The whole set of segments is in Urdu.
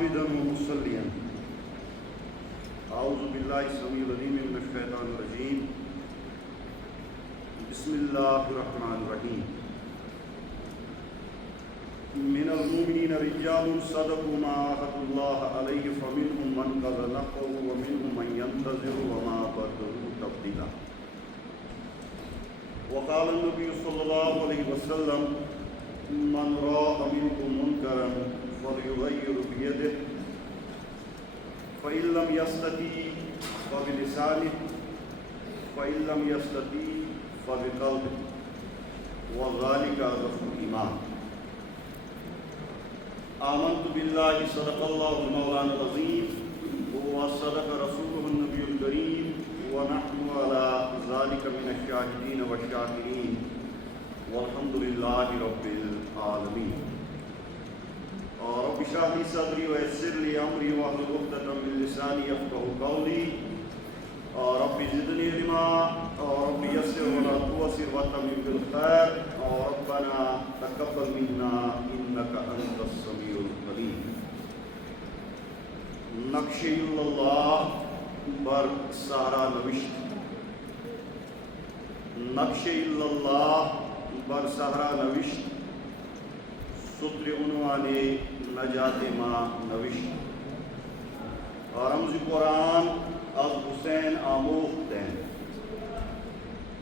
حامدا ومصليا أعوذ بالله السميع العليم من الشيطان الرجيم بسم الله الرحمن الرحيم من المؤمنين رجال صدقوا ما عاهدوا الله عليه فمنهم من قضى نحبه ومنهم من ينتظر وما بدلوا تبديلا وقال النبي صلى الله عليه وسلم من رأى منكم منكرا فليغير بيده فإن لم يستطع فبلسانه فإن لم يستطع فبقلبه وذلك أضعف الإيمان. آمنت بالله صدق الله المولانا العظيم وصدق رسوله النبي الكريم ونحن على ذلك من الشاهدين والشاكرين والحمد لله رب العالمين. رب اشرح لي صدري ويسر لي امري واحلل عقدة من لساني يفقهوا قولي. رب زدني علما رب يسر ولا تعسر وتمم بالخير. ربنا تقبل منا انك انت السميع العليم. نقش اللہ بر سارا نوشت نقش اللہ بر سہرا نوشت سطر عنوان نجات ما نوشت رمز قرآن از حسین آموختن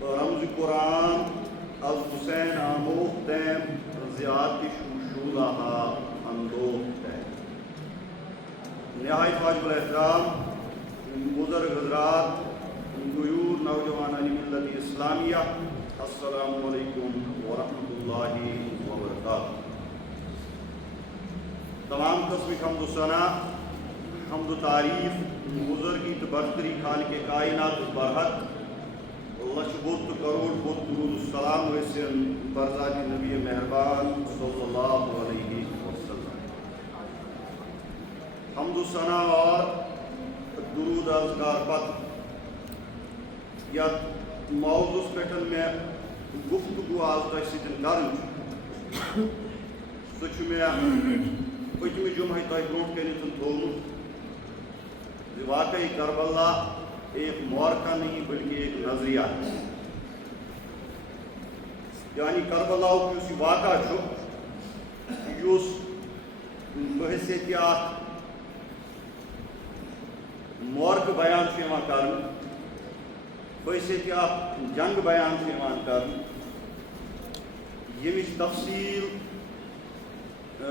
رمز قرآن از حسین آموختن زیادت شوشولہا اندوختن. نہایت واجب الاحترام بزرگ حضرات غیور نوجوانان ملت اسلامیہ، السلام علیکم ورحمۃ اللہ وبرکاتہ. تمام قسم حمد و ثنا حمد و تعریف بزرگی تو برتری خالق کائنات برحق لچھ بت کروڑ بت درود السلام ویسن برزاد نبی مہربان صلی اللہ علیہ وسلم. حمد و ثنا اور درود اذکار پت یتھ موضوع پہ میں گفتگو آز تہ سۭتۍ کرٕنۍ سُہ چھُ مےٚ پٔتمہِ جمعہ تۄہہِ برونٛٹھ کٔنٮ۪تھ تھوٚومُت زِ واقعی کربلا ایک مورکہ نہیں بلکہ ایک نظریہ ہے. یعنی کربلاؤک یُس یہِ واقعہ چھُ یُس بحیثیتہِ اکھ مورکہ بیان چھُ یِوان کرنہٕ، بحیثیتہِ اکھ جنگ بیان چھُ یِوان کرنہٕ، ییٚمِچ تفصیل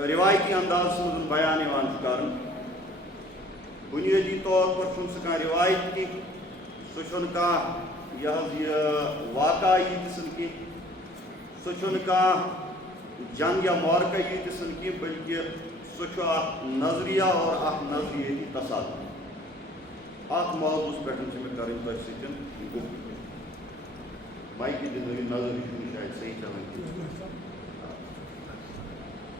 روایتی انداز من بیان یوان کرن. بنیادی طور پر چھُنہٕ سُہ کانٛہہ روایت کینٛہہ، سُہ چھُنہٕ کانٛہہ یہِ واقعہ ییٖتِسن کینٛہہ، سُہ چھُنہٕ کانٛہہ جنگ یا مورکہ ییٖتِسن کینٛہہ، بلکہ سُہ چھُ اکھ نظریہ اور اکھ نظریتی تصور. اکھ موضوعس پٮ۪ٹھ چھِ مےٚ کَرٕنۍ تۄہہِ سۭتۍ گفتگو. مایکہِ دِنٲیِو نظر، یہِ چھُنہٕ شاید صحیح چلان کینٛہہ.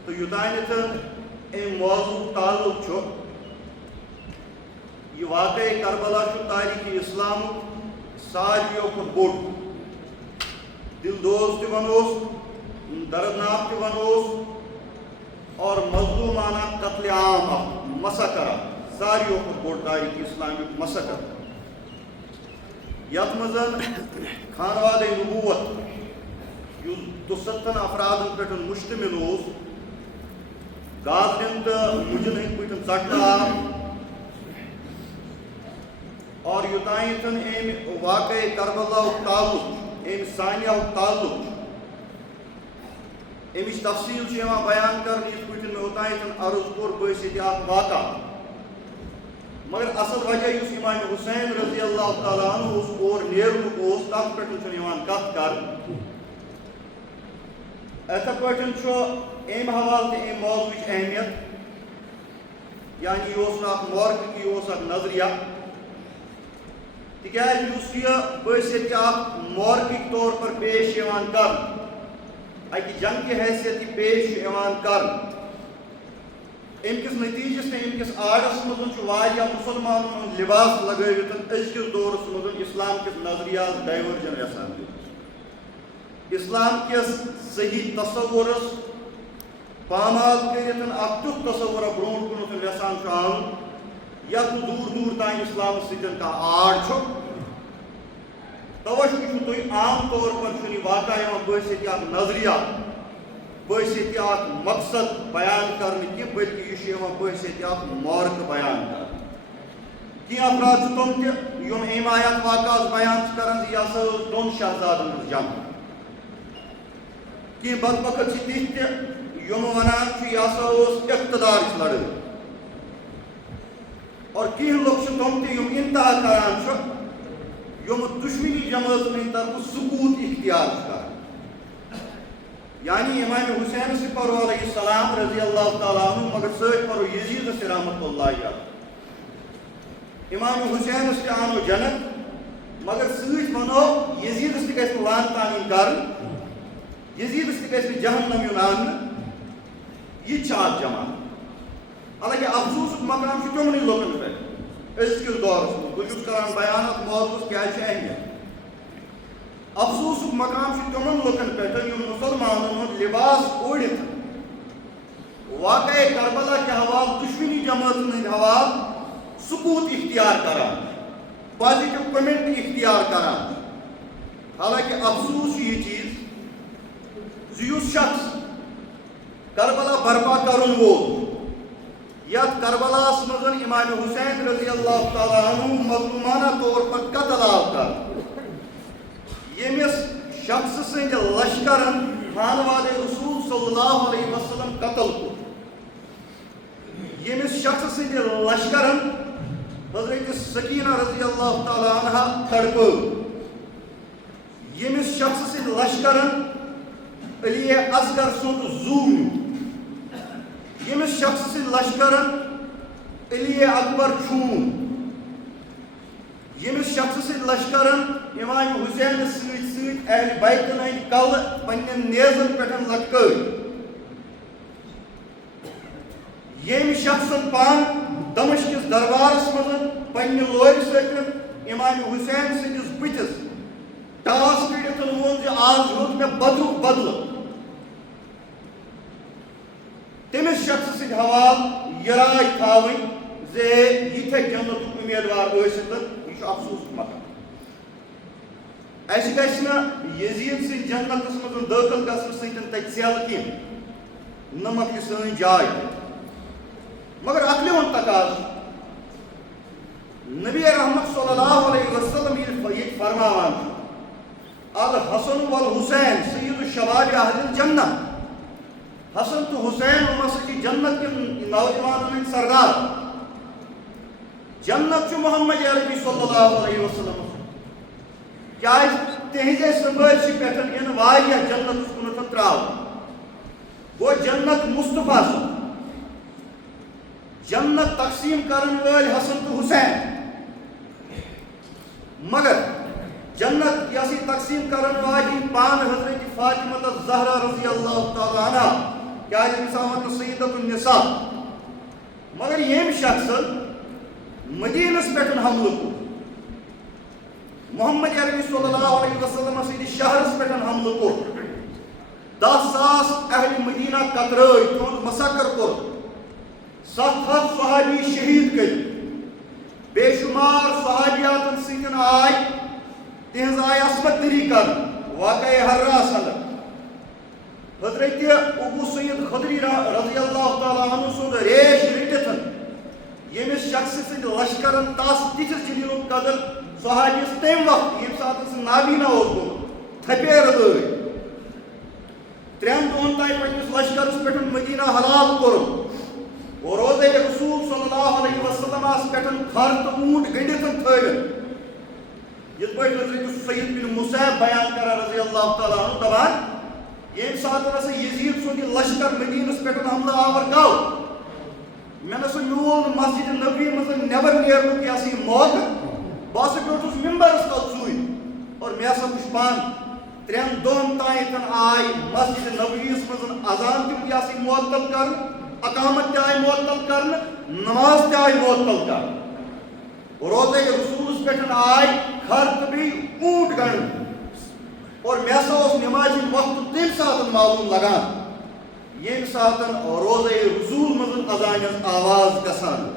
تو یوتانیتھ امہِ موضوع تعلق چھُ، یہِ واقعہ کربلا چھُ تاریخ اسلامُک ساروِیو کھۄتہٕ بوٚڑ دلدوز تہِ ونہوس، دردناک تہِ ونہوس اور مظلومانہ قتل عام اکھ مسکر اکھ ساروِیو کھۄتہٕ بوٚڑ تاریخ اسلامیُک مسکر، یتھ منٛز خانوادِ نبوت یُس 72 افرادن پٮ۪ٹھ مشتمل اوس غازین تو مجن ہند پٲٹھۍ ژٹنہٕ آو. اور یوتانیتھ امہِ واقعہ کربلاہُک تعلق امہِ سانحہُک تعلق امِچ تفصیل چھِ یِوان بیان کرنہٕ یِتھ پٲٹھۍ مےٚ اوتانیتھ عرض کوٚر بٲسِتھ اکھ واقعہ، مگر اصل وجہ یُس امام حسین رضی اللہ تعالیٰ عنہ اوس اور نیرنُک اوس تتھ پٮ۪ٹھ چھُنہٕ یِوان کتھ کرنہٕ. اِتھے پٲٹھۍ چھُ امہِ حوالہٕ تہِ امہِ موضوعٕچ اہمیت. یعنی یہِ اوس نہٕ اکھ مورکہٕ کینٛہہ، یہِ اوس اکھ نظریہ. تِکیٛازِ یُس یہِ بٲسِتھ اکھ مورکٕکۍ طور پر پیش یِوان کرنہٕ، اکہِ جنگ کہِ حیثیت یہِ پیش چھُ یِوان کرنہٕ، امہِ کِس نٔتیٖجس تہٕ امہِ کِس آڑس منٛز چھُ واریاہ مُسلمانن ہُنٛد لباس لگٲوِتھ أزکِس دورس منٛز اسلام کِس نظریاہس ڈایورجن یژھان دِیُن. اسلام کِس صحیح تصورس پامال کٔرِتھ اکھ تیُتھ تصورہ برونٛٹھ کُنتھ یسان آن یت دور دور تین اسلام سۭتۍ آڑ توے تھی عام طور پر واقعہ بٲسِتھ اکھ نظریات بٲسِتھ اکھ مقصد بیان کرنہٕ کینٛہہ بلکہ یہ بٲسِتھ اکھ مارک بیان کرنہٕ کینٛہہ افراد تم تہِ یِم اَمہِ آیات واقعہس بیان کران زِ یہِ ہسا ٲس دۄن شہزادن ہٕنٛز جنگ کینٛہہ بدبخت چھِ تِتھۍ تہِ یِم ونان چھِ یہِ ہسا ٲس اقتدارٕچ لڑٲے اور کینٛہہ لُکھ چھِ تم تہِ یِم انتہا کران چھِ یِم دشمنی جمٲژن ہٕنٛدِ طرفہٕ سکوٗت اختیار چھِ کران یعنی امام حسین سے پرو علیہ السلام رضی اللہ تعالیٰ عنہ مگر سۭتۍ پرو یزید سے رحمۃ اللہ علیہ امام حسین سے آنو جنت مگر سۭتۍ ونو یزید سے گژھِ نہٕ لان تانی کرُن یزید سے گژھِ نہٕ جہنم یُن اننہٕ یہِ چھِ اکھ جماعت حالانکہ افسوسُک مقام چھُ تِمنٕے لُکن پٮ۪ٹھ أزکِس دورس منٛز بہٕ چھُس کران بیان اتھ موضوعس کیٛازِ چھِ اہمیت افسوسُک مقام چھُ تِمن لُکن پٮ۪ٹھ یِم مُسلمانن ہُنٛد لباس اوڑِتھ واقعہ کربلا کے حوالہٕ دشمنی جمٲژن ہٕنٛدۍ حوالہٕ سکوٗت اختیار کران پازیٹو کمنٹ اختیار کران حالانکہ افسوس چھُ یہِ چیٖز زِ یُس شخص کربلا برپا کرن وول یتھ کربلاہس منٛز امام حسین رضی اللہ تعالیٰ عنہ مظلومانہ طور پر قتل آو کرنہٕ ییٚمِس شخص سٕنٛدِ لشکرن خانوادے رسول صلی اللہ علیہ وسلم قتل کوٚر ییٚمِس شخص سٕنٛدِ لشکرن حضرت سکینہ رضی اللہ تعالیٰ عنہ تڑپٲو ییٚمِس شخص سٕنٛدِ لشکرن علی اصغر سُنٛد زوٗ ییٚمِس شخص سٕنٛدِ لشکرن علی اکبر چھوٗن ییٚمِس شخص سٕنٛدِ لشکرن امام حسینس سۭتۍ سۭتۍ اہلِ بیتن ہٕنٛدۍ کلہٕ پننٮ۪ن نیزن پٮ۪ٹھ لٹکٲوۍ ییٚمہِ شخصن پان دمشقس دربارس منٛز پننہِ لورِ سۭتۍ امام حسین سٕنٛدِس بٕتھِس ٹاس کٔڑِتھ ووٚن زِ آز ہیوٚت مےٚ بدلُک بدلہٕ تٔمِس شخص سٕنٛدِ حوالہٕ یہِ راے تھاوٕنۍ زِ یہِ ہیٚکہِ جنتُک اُمیدوار ٲسِتھ یہِ چھُ افسوسُک مقام اَسہِ گژھِ نہٕ یزیٖد سٕنٛدِ جنتس منٛز دٲخل گژھنہٕ سۭتۍ تتہِ سیلہٕ کینٛہہ نہ مۄکلہِ سٲنۍ جاے مگر عقلہِ ہُنٛد تقاضہٕ نبی رحمت صلی اللہ علیہ وسلم ییٚتہِ فرماوان چھُ الحسن والحسین سید الشباب اہل الجنہ حسن تو حسین یِم ہسا چھِ جنت کٮ۪ن نوجوانن ہٕنٛدۍ سردار جنت چھُ محمد عربی صلی اللہ علیہ وسلم کیٛازِ تِہنٛزے سمبٲرشہِ پٮ۪ٹھ یِن واریاہ جنتس کُنتھ تراونہٕ گوٚو جنت مصطفیٰ سُنٛد جنت تقسیٖم کرن وٲلۍ حسن تو حسین مگر جنت یۄس یہِ تقسیٖم کرن واجیٚنۍ پانہٕ حضرت فاطمہ الزہرا رضی اللہ تعالیٰ عنہا کیٛازِ أمِس آو وننہٕ سیدۃ النساء مگر ییٚمہِ شخصن مدیٖنس پٮ۪ٹھ حملہٕ کوٚر محمد عربی صلی اللہ علیہ وسلم سٕنٛدِس شہرس پٮ۪ٹھ حملہٕ کوٚر 10,000 اہلِ مدیٖنہ قطرٲے تِہُنٛد مسخر کوٚر 700 صحابی شہیٖد کٔرۍ بے شُمار صحابیاتن سۭتۍ آے تِہنٛز آیہِ عصمت دٔری کرنہٕ واقعہ حرّاہس انٛدر حضرت ابو سعید خدری رضی اللہ تعالیٰ عنہ سُنٛد ریش رٔٹِتھ ییٚمِس شخص سٕنٛدِ لشکرن تس تِتھِس جلیل القدر صحابیس تمہِ وقتہٕ ییٚمہِ ساتہٕ سُہ نابینا اوس گوٚمُت تھپیرٕ لٲگۍ 3 دۄہن تام پننِس لشکرس پٮ۪ٹھ مدیٖنہ حلال کوٚرُن اور روزے رسول صلی اللہ علیہ وسلمس پٮ۪ٹھ کھر تہٕ اوٗنٹ گٔنڈِتھ تھٲوِتھ یِتھ پٲٹھۍ حضرت سعید بن مُسیب بیان کران رضی اللہ تعالیٰ عنہ دپان ییٚمہِ ساتہٕ ہسا یزیٖد سُنٛد یہِ لشکر مدیٖنس پٮ۪ٹھ حملہٕ آور گوٚو مےٚ نسا میول نہٕ مسجد نبوی منٛز نٮ۪بر نیرنُک یہِ ہسا یہِ موقعہٕ بہٕ ہسا بیوٗٹھُس ممبرس تل سُے اور مےٚ ہسا وُچھ پانہٕ 3 دۄہن تام آے مسجد نبویس منٛز اذان تہِ یہِ ہسا یہِ معطل کرنہٕ اقامت تہِ آیہِ معطل کرنہٕ نماز تہِ آیہِ معطل کرنہٕ روزے رسولس پٮ۪ٹھ آے کھر تہٕ بیٚیہِ اوٗنٹ گنڈنہٕ اور مےٚ ہسا اوس نٮ۪مازِ ہُنٛد وقت تمہِ ساتہٕ معلوٗم لگان ییٚمہِ ساتہٕ روزے رسول منٛز اذان آواز گژھان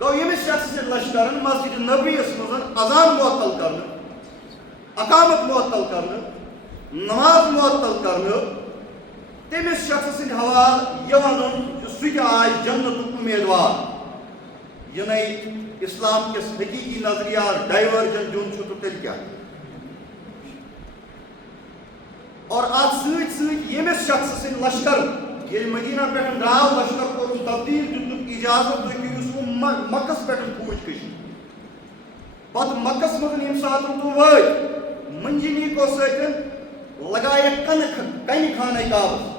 گو یمس شخص لشکرن مسجد نبی مز اذان معطل کرنے اقامت معطل کرنے نماز معطل کرنے تمس شخص سند حوالہ یہ ون سہ آئے جنت امیدوار یہ اسلام کس حقیقی نظریات ڈائیورجن دن تو تیل کیا اور ات ست یمس شخص سند لشکر یل مدینہ پہ درو لشکر کور تبدیل دن اجازت تھی کٔرِو سُہ مکس پہ پوٗج کٔشی پتہ مکس مز یم سات تم وٲتۍ منجنیکو سۭتۍ لگایکھ کنہِ خانہ کعبس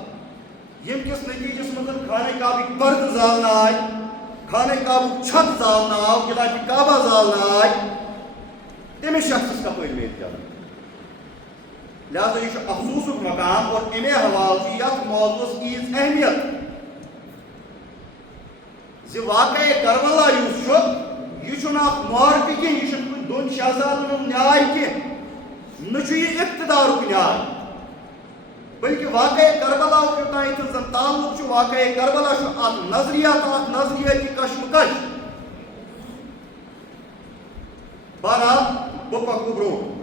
یم کس نتیجس مز خانہ کعبٕکۍ پردٕ زالنہٕ آے خانہ کعبُک چھت زالنہٕ آو غلاف کعبہ زالنہٕ آے تمس شخصس کپٲرۍ میلہِ جنت لہذا یہ افسوسک مقام اور امے حوالہ یتھ موضوعس ایٖژ اہمیت زِ واقعہ کربلا یُس چھُ یہ چھُنہٕ اکھ معرکہٕ کینٛہہ یہ چھُنہٕ کُنہِ دۄن شہزادن ہُنٛد نیاے کینٛہہ نہ چھُ یہ اقتدارُک نیاے بلکہ واقعہ کربلاہُک یوٚتانۍ زن تعلق چھُ واقعہ کربلا چھُ اکھ نظریات اکھ نظریاتی کشمکش بہرحال بہٕ پکہٕ برونٛٹھ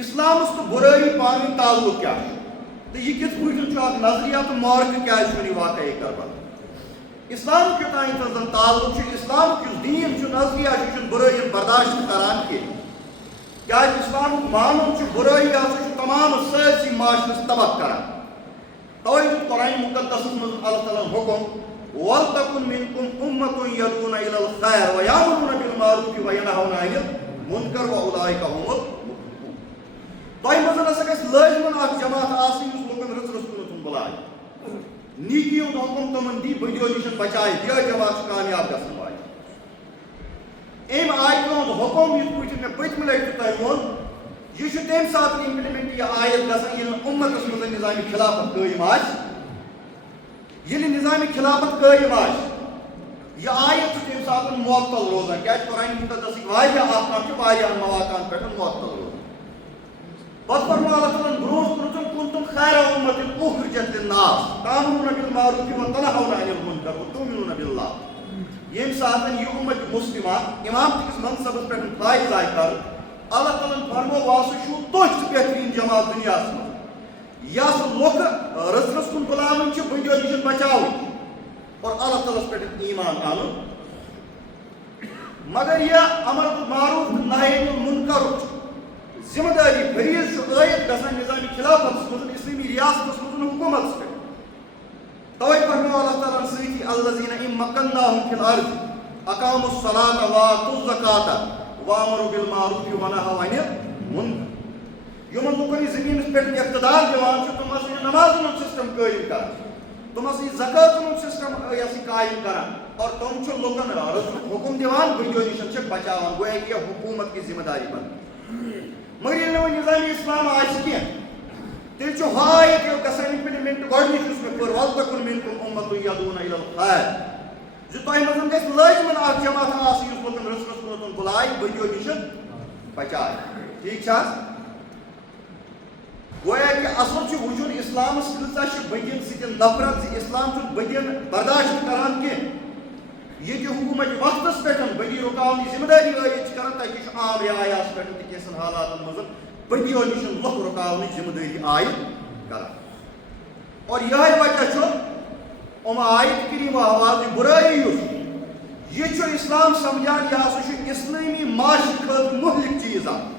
اسلامس تو برائی پانی تعلق کیا تو یہ کس پٲٹھۍ اکھ نظریات معرکہٕ کیازِ چھُنہٕ یہِ واقعہ کربلا اسلام یوٚتانۍ زن تعلق چھُ اسلامُک یُس دیٖن چھُ نظریہ یہِ چھُنہٕ برٲیی برداشت کران کینٛہہ کیازِ اسلامُک مانُن چھُ برٲیی ہسا چھُ تمام سٲرسٕے معاشرس تباہ کران توے دیُت قرآنِ مقدسس منٛز اللہ تعالیٰ حُکم وَلْتَكُن مِنكُمْ أُمَّةٌ يَدْعُونَ إِلَى الْخَيْرِ وَيَأْمُرُونَ بِالْمَعْرُوفِ وَيَنْهَوْنَ عَنِ الْمُنكَرِ وَأُولَٰئِكَ هُمُ الْمُفْلِحُونَ تۄہہِ منٛز ہسا گژھِ لٲزمن اکھ جماعت آسٕنۍ یُس لوٗکن رٕژ رٕژ کُنتھ بُلایہِ نیکی ہُنٛد حُکم تِمن دی بدیو نِش بچایہِ یہِ جماعت چھِ کامیاب گژھن واجیٚنۍ أمۍ آیتہِ ہُنٛد حُکم یِتھ پٲٹھۍ مےٚ پٔتمہِ لٹہِ تہِ تۄہہِ ووٚن یہ چھُ تمہِ ساتہٕ اِمپلمنٹ یہِ آیت گژھان ییٚلہِ نہٕ اُمتس منٛز نظامِ خلافت قٲیِم آسہِ ییٚلہِ نظامِ خلافت قٲیِم آسہِ یہ آیت چھُ تمہِ ساتہٕ معطل روزان کیازِ قرآنِ مقدسٕکۍ واریاہ احکام چھِ واریاہن مواقعن پٮ۪ٹھ معطل روزان پتہٕ فرموو اللہ تعالیٰ برونٛٹھ کُن کُنتُم خیرا اُمَّتٍ اُخرِجَت لِلنَّاسِ تَأْمُرُونَ بِالْمَعْرُوفِ وَتَنْهَوْنَ عَنِ الْمُنكَرِ وَتُؤْمِنُونَ بِاللَّهِ ییٚمہِ ساتہٕ یہِ اُمت مُسلِمہ اِمامتہٕ کِس منصبس پٮ۪ٹھ فٲیض آیہِ کرنہٕ اللہ تعالیٰ فرموو واسہ چھُو تُہۍ سُہ بہتریٖن جماعت دُنیاہس منٛز یۄس لُکہٕ رٕژ رٕژ کُن بُلاوٕنۍ چھِ بٔنٛدیو نِش بچاوٕنۍ اور اللہ تعالیٰ ہس پٮ۪ٹھ ایٖمان اَنُن مگر یہِ امر بالمعروف تہٕ نہی عن المنکرُک ذمہ داری فریض چھُ عٲید گژھان نظامِ خلافتس منٛز اسلٲمی ریاستس منٛز حکوٗمتس پٮ۪ٹھ توے فرموو اللہ تعالیٰ سۭتی الذین اِن مکناہُم فی الارض اقاموا الصلاۃ وآتوا الزکاۃ وامروا بالمعروف ونہوا عن المنکر یِمن لُکن یہِ زٔمیٖنس پٮ۪ٹھ اقتدار دِوان چھُ تِم ہسا چھِ نمازن ہُنٛد سسٹم قٲیِم کران تِم ہسا چھِ زکاتن ہُنٛد سسٹم قٲیِم کران اور تِم چھِ لُکن رُت حُکم دِوان بٔنٛدیو نِش چھِ بچاوان گویا کہِ یہِ حکوٗمت کی ذمہ داری بنان مگر ییٚلہِ نہٕ وۄنۍ نظامِ اسلام آسہِ کینٛہہ تیٚلہِ چھُ ہُہ آیت گژھان اِمپلمنٹ گۄڈنِچ یُس مےٚ پٔر وَلتَكُن مِنكُمْ أُمَّةٌ يَدْعُونَ إِلَى الْخَيْرِ زِ تۄہہِ منٛز گژھِ لٲزمن اکھ جماعت آسٕنۍ یُس لُکن رٕژ رٕژ کُنتھ بُلایہِ بٔنٛدیو نِش بچایہِ ٹھیٖک چھا گویا کہِ اصل چھُ وٕچھُن اسلامس کۭژاہ چھِ بٔنٛدیٚن سۭتۍ نفرت زِ اسلام چھُنہٕ بٔنٛدیٚن برداشت کران کینٛہہ ییٚتہِ حکوٗمت وقتس پٮ۪ٹھ بٔنٛدی رُکاونٕچ ذمہ داری عٲید چھِ کران تَتہِ چھُ عام رعایاہس پٮ۪ٹھ تہِ کینٛژن حالاتن منٛز بٔنٛدیو نِش لُکھ رُکاونٕچ ذمہ دٲری عٲید کران اور یِہوٚے وجہ چھُ یِم آیت کریٖمو حوالہٕ برٲیی یُس یہ چھُ اسلام سمجھان یہِ ہسا چھُ اسلٲمی معاشرٕ خٲطرٕ مُہلِک چیٖز اکھ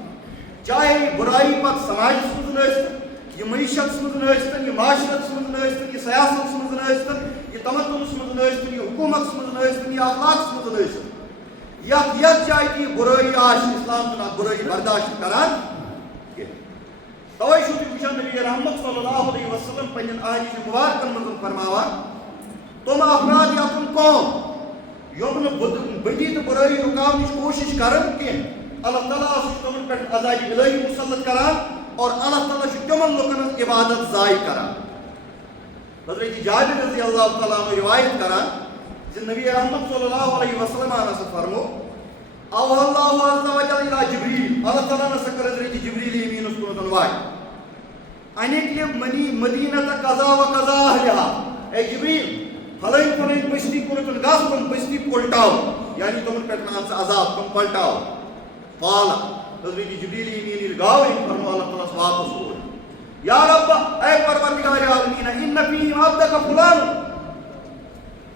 چاہے یہِ برٲیی پتہٕ سماجس منٛز ٲسۍتن یہِ معیشتس منٛز ٲسۍتن یہِ معاشرتس منٛز ٲسۍتن یہِ سیاستس منٛز ٲسۍتن یہِ تمدُنس منٛز ٲسۍتن یہِ حکوٗمتس منٛز ٲسۍتن یہِ اخلاقس منٛز ٲسۍتن یتھ جایہِ تہِ یہِ برٲیی آسہِ اسلام چھُنہٕ اتھ برٲیی برداشت کران کینٛہہ توے چھُو تُہۍ وٕچھان نبی رحمت صلی اللہ علیہ وسلم پننٮ۪ن احادیث مبارکن منٛز فرماوان تِم افراد یا تِم قوم یِم نہٕ بدی تہٕ برٲیی رُکاونٕچ کوٗشش کران کینٛہہ اللہ تعالیٰ ہسا چھُ تِمن پٮ۪ٹھ عذابِ الہی مُسلط کران اور اللہ تعالیٰ چھُ تِمن لُکن ہٕنٛز عبادت ضایع کران حضرت جابر رضی اللہ تعالیٰ عنہ روایت کران زِ نبی رحمت صلی اللہ علیہ وسلم ہسا فرموو اوحى الله عز وجل الى جبریل اللہ تعالیٰ ہسا کٔر حضرت جبریل امیٖنس کُنتھ وحی ان اقلب مدینة قضا و قضا اہلہا اے جبریل فلائن فلائن بستی کن گاس تم بستی پلٹاؤ یعنی تمن پہ عذاب تم پلٹاؤ قال حضرت جبریل امین گاو فرمو اللہ تعالیٰ واپس ہو یا رب اے پروردگار عالمین ان فیہم عبدک فلان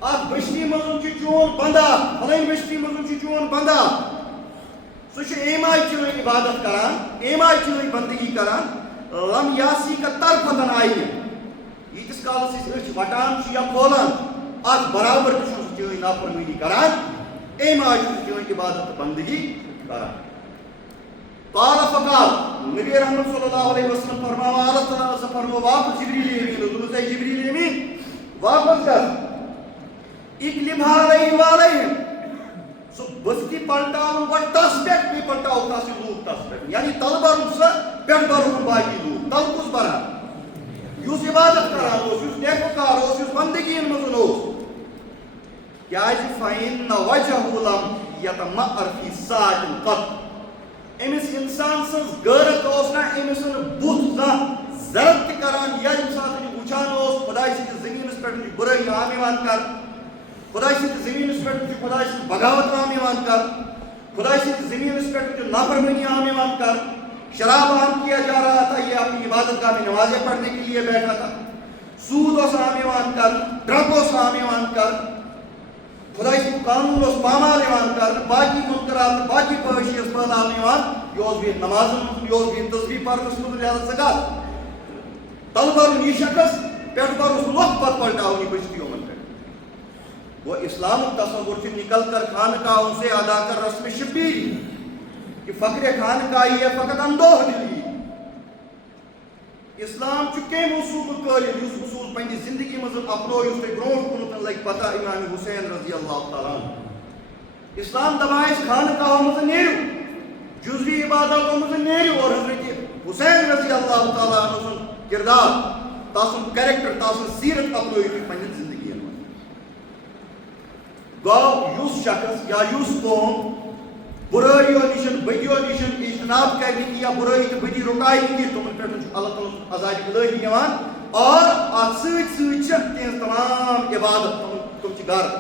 ات بستی مزن چون بندہ فلائن بستی مزن چون بندہ سہ ایمائی چون عبادت کران ایمائی چون بندگی کران لم یاسی کا طرفتن آئی یتس کالس اس وٹان یا کھولان ات برابر چون نافرمانی کران ایمائی چون عبادت بندگی کران قال فقال نبی رحمت صلی اللہ علیہ وسلم فرماوا اللہ تعالیٰ سے فرمو واپس جبریل امین حضور سے جبریل امین واپس کر اقلبھا علیہ وعلیہم سو بستی پلٹاؤن گو تس پیٹ بھی پلٹاؤ تس لوگ تس پیٹ یعنی تل برن سا پیٹ برن باقی لوگ تل کس بران یوس عبادت کران یوس نیکوکار یوس بندگی مزن کیاز فإن وجهه لم يتمأر في ساعة قط امس انسان سن غیرت نا امس بت زان ضرب کران یا سات وچان خدائے سند زمینس پہ برائی عام کر خدائے سند زمینس پہ خدائے سند بغاوت عام کر خدائے سند زمینس پہ نافرمانی عام کر شراب عام کیا جا رہا تھا یہ اپنی عبادت گاہ میں نمازیں پڑھنے کے لیے بیٹھا تھا سود عام کر ڈرگ عام کر خدای سند قانون پامال کر باقی منکرات باقی فحشی پھیلاؤن یہ بہت نماز یہ تصویر پرنس مز لہذا سا گھر تل برن یہ شخص پہ برس لوک پتہ پلٹاؤن یہ بستی یمن پہ وہ اسلام تصور نکل کر خانقاہوں سے ادا کر رسم شبیری کہ فقر خانقاہی ہے فقط اندوہ دلی اسلام کم اصول قائل اس اصول پنہ زندگی مز اپنو اس تھی برو کن لگ پتہ امام حسین رضی اللہ تعالیٰ اسلام دپان خانقاہوں مز نیرو جزوی عبادتوں مز نیرو اور حضرت حسین رضی اللہ تعالیٰ عنہ کردار تاسن کریکٹر تاسن سیرت اپنو پنہ زندگی گو اس شخص یا اس قوم برائیو نشن بدیو نشن اجتناب کرنے کی یا برائی تو بدی رکائی کی تمن پہ اللہ تعالیٰ عذاب الہی دِوان اور ات تہذ تمام عبادت تم غارت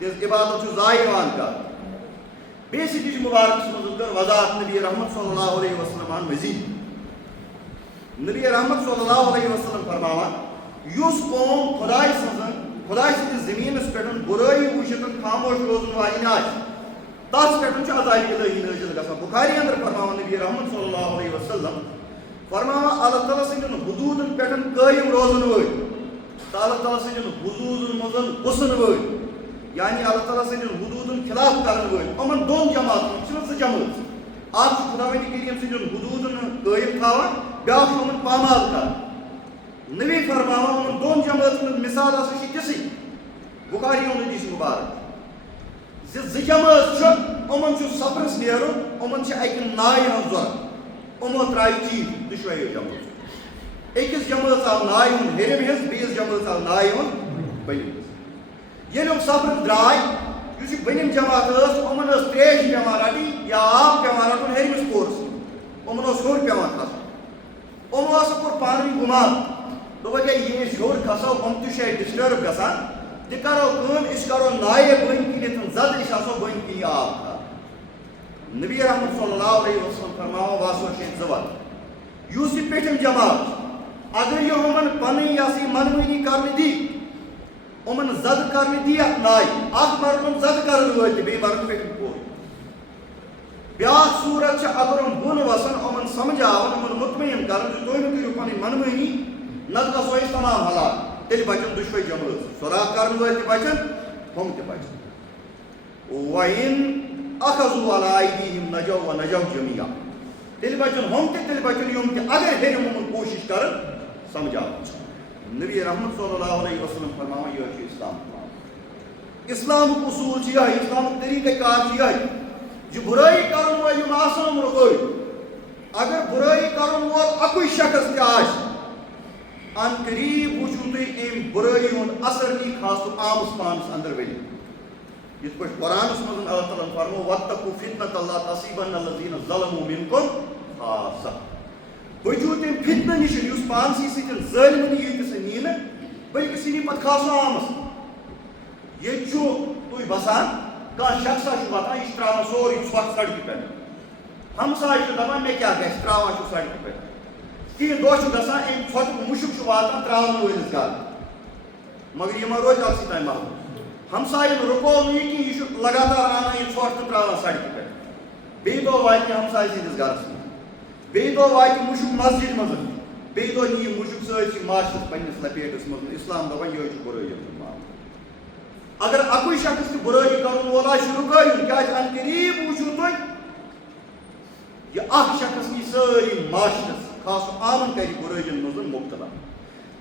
تہذ عبادت ضائع کر بیس مبارک مز کر وضاحت نبی رحمت صلی اللہ علیہ وسلم مزید نبی رحمت صلی اللہ علیہ وسلم فرماوان یس قوم خدائے سند زمینس پہ برائی وچھت خاموش روزن والی آئے تس پہ عذاب الہی نازل گژھان بخاری اندر فرماوان نبی رحمت صلی اللہ علیہ وسلم فرماوان اللہ تعالیٰ سندن حدودن پہ قائم روزن ول تو اللہ تعالیٰ سندن حدودن مزن غسن ول یعنی اللہ تعالیٰ سندن حدودن خلاف کرن ول یمن دون جماعتن زٕ جماعت اکھ چھُ خداوند کریم سندن حدودن قائم تھاوان بیاکھ چھُ یمن پامال کران نبی فرماوان یمن دون جماعتن مثال ہسا چھِ تِژٕے بخاری ہُنٛد حدیث مبارک زٕ جماعت یمن سفرس نیرُن یمن اکہ نایہِ ہٕنٛز ضروٗرت یمو ترٛایہِ چیٖز دۄشوَیو جماعت أکِس جماعت آو نایہِ ہُنٛد ہیٚرِم حِصہٕ بیٚیِس جماعت آو نایہِ ہُنٛد بٔنِم حِصہٕ ییٚلہِ یِم سفرس درٛاے یُس یہِ بٔنِم جماعت ٲس یمن ٲس ترٛیش پیٚوان رَٹٕنۍ یا آب پیٚوان رَٹُن ہیٚرمِس پورس یمن اوس ہیوٚر پیٚوان کھسُن یمو ہسا کوٚر پانہٕ ؤنۍ گُمان دوٚپُکھ ہے یہِ أسۍ ہیوٚر کھسو یِم تہِ چھِ اَسہِ ڈِسٹٲرٕب گژھان تہِ کرو کٲم أسۍ کرو نایہِ بٔنۍ کِنٮ۪تھ زد أسۍ آسو بٔنۍ کِنۍ آب کھالان نبی رحمت صلی اللہ علیہ وسلم فرماوان واسو چھِ زٕ وَتہٕ یُس یہِ پیٚٹھِم جماعت اگر یہِ یِمن پنٕنۍ یۄس یہِ منمٲنی کرنہٕ دی یِمن زد کرنہٕ دی اتھ نایہِ اکھ مرن یِم زد کرن وٲلۍ تہِ بیٚیہِ مرن پیٚٹھِم پور بیاکھ صوٗرت چھِ اگر یِم بۄن وسن یِمن سمجھاوان یِمن مطمعین کرن زِ تُہۍ مہٕ کٔرِو پنٕنۍ منمٲنی نتہٕ گژھو أسۍ تمام ہلاک تیٚلہِ بچن دۄشوے جمٲژ سۄراخ کرن وٲلۍ تہِ بچن ہُم تہِ بچن وَإِنْ أَخَذُوا عَلَىٰ أَيْدِيهِمْ نَجَوْا وَنَجَوْا جَمِيعًا تیٚلہِ بچن ہُم تہِ تیٚلہِ بچن یِم تہِ اگر ہیٚرِم یِمن کوٗشِش کرن سمجھاوان نبی رحمت صلی اللہ علیہ وسلم فرماوان یہِ چھُ اسلام اسلامُک اصوٗل چھُ یِہوٚے اسلامُک طریٖقہٕ کار چھُ یِہوٚے زِ بُرٲیی کرن وٲلۍ یِم آسن یِم رُکٲوۍ اگر بُرٲیی کرن وول اکُے شخص تہِ آسہِ ان قریب وٕچھِو تُہۍ أمۍ بُرٲیی ہُنٛد اثر یی خاص عامس پانس اندر ؤلِتھ یِتھ پٲٹھۍ قرآنس منٛز اللہ تعالیٰ ہن فرموو وَاتَّقُوا فِتْنَةَ لَا تُصِیبَنَّ الَّذِیٖنَ ظَلَمُوا مِنکُم خاصَّةً بٔچِو تَمہِ فِتنہٕ نِش یُس پانسٕے سۭتۍ ظٲلمن ییٖتِس نی نہٕ بلکہ سی پتہ کھاسو آمس یہ تھی بسان کھانا شخصا واتان یہ تران سوری ژھۄٹھ سڑکہِ پٮ۪ٹھ ہمساے دپان مےٚ کیٛاہ گژھِ ترٛاوان چھُ سڑکہِ پٮ۪ٹھ کینٛہہ دۄہ چھُ گژھان امہِ ژھۄٹُک مُشُک چھُ واتان ترٛاونہٕ وٲلِس گرٕ مگر یہِ ما روزِ اکسٕے تانۍ محفوٗظ ہمساین رُکو نہٕ یہِ کینٛہہ یہِ چھُ لگاتار انان یہِ ژھۄٹھ تہٕ ترٛاوان سڑکہِ پٮ۪ٹھ بیٚیہِ دۄہ واتہِ ہمساے سٕنٛدِس گرس منٛز بیٚیہِ دۄہ واتہِ مُشُک مسجد منٛز بیٚیہِ دۄہ نِیہِ مُشُک سٲرسٕے معاشرس پننِس لپیٹس منٛز اسلام دپان یِہوے چھُ بُرٲیی ہُنٛد معاملہٕ اگر اکُے شخص تہِ بُرٲیی کرن وول آسہِ رُکٲیِن کیٛازِ ان قریٖب وٕچھِو تُہۍ یہ اکھ شخص کی ساری معاشرس خاص عامن کر برائین مز مبتلا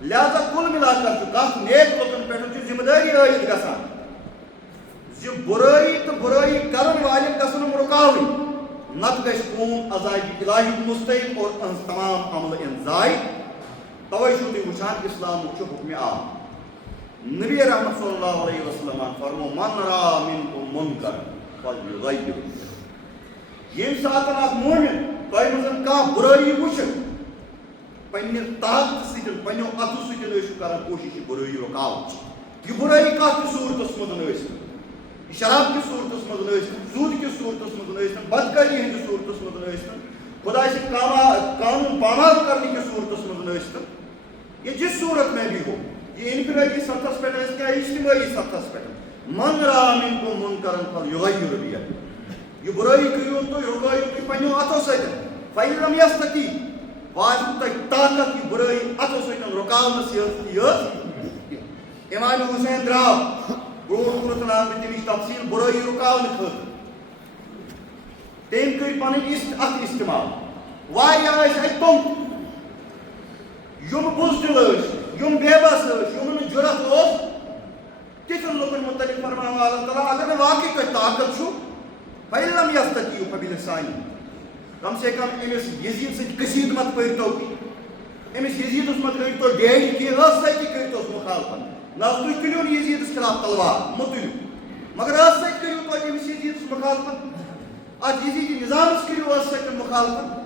لہذا کل ملا کر کت نیک لکن پہ ذمہ داری عائد گژھان زِ برائی تو برائی کرن والن گژھن رکاوٕنۍ نت گژھِ قوم عذابِ الہی مستحق اور ان تمام عمل انزائی توے چھو تُہۍ وٕچھان اسلامُک چھُ حکمِ عام نبی رحمت صلی اللہ علیہ وسلم فرمو من را منکم منکر فلیغیرہ یم ساتن اکھ مومن تۄہہِ منٛز کانٛہہ برٲیی وٕچھِ پننہِ طاقتہٕ سۭتۍ پننیو اتھو سۭتۍ ٲسِو کران کوٗشش یہِ برٲیی رُکاوٕچ یہِ برٲیی کتھ تہِ صوٗرتس منٛز ٲسِن یہِ شراب کِس صوٗرتس منٛز ٲسِن سوٗد کِس صوٗرتس منٛز ٲسِن بدکٲری ہٕنٛدِس صوٗرتس منٛز ٲسِن خۄداے سٕنٛدۍ قانوٗن پامال کرنہٕ کِس صوٗرتس منٛز ٲسِن یا جس صوٗرت میں بھی ہو یہ انفرادی سطحس پٮ۪ٹھ ٲسۍ کیٛاہ اجتمٲعی سطحس پٮ۪ٹھ من را منکم منکرن فلیغیرہ بیدیہ یہ برائی کریو تُہۍ رُکٲیِو تُہۍ پننیو اتھو سۭتۍ فإن لم یستطیع واتہِ تۄہہِ طاقت یہِ برائی اتھو سۭتۍ رُکاونس یٲژ امام حسین درٛاو برونٛٹھ کُنتھ آمٕتۍ تمِچ تفصیل برائی رُکاونہٕ خٲطرٕ تٔمۍ کٔرۍ پنٕنۍ اتھ استعمال واریاہ ٲسۍ اتہِ تِم یم بُزدِل ٲسۍ یم بے بس ٲسۍ یِمن نہٕ جُرت اوس تِتھٮ۪ن لُکن متعلق فرماوان اللہ تعالیٰ اگر نہٕ واقعی تۄہہِ طاقت چھُو فإن لم یستطیعوا فبلسانہ کم سے کم أمس یزید سۭتۍ کٔشیٖرِ مت پٔرۍتو أمس یزیدس مت رٔٹۍتو ڈیڈی کینٛہہ ٲس سۭتی کٔرۍتوس مُخالفت نہ تُہۍ تُلِو نہٕ یزیدس خلاف تلوار مہ تُلِو مگر ٲس سۭتۍ کٔرِو توتہِ أمس یزیدس مُخالفت اتھ یزیدی نظامس کٔرِو ٲس سۭتۍ مُخالفت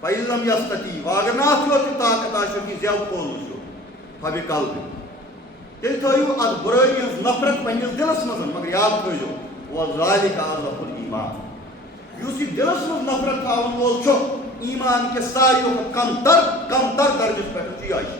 فإن لم یستطیعوا اگر نہٕ اتھ یوت تہِ طاقت آسیو کینٛہہ زٮ۪و کھولنہٕ چھُ فبقلبہ تیٚلہِ تھٲیِو اتھ برٲیی ہٕنٛز نفرت پننِس دلس منٛز مگر یاد تھٲیزیو وذلک اضعف الایمان یُس یہِ دلس منٛز نفرت تھاون وول چھُ ایمان کے ساروِیو کھۄتہٕ کم تر درجس پٮ۪ٹھ چھُ یِہوٚے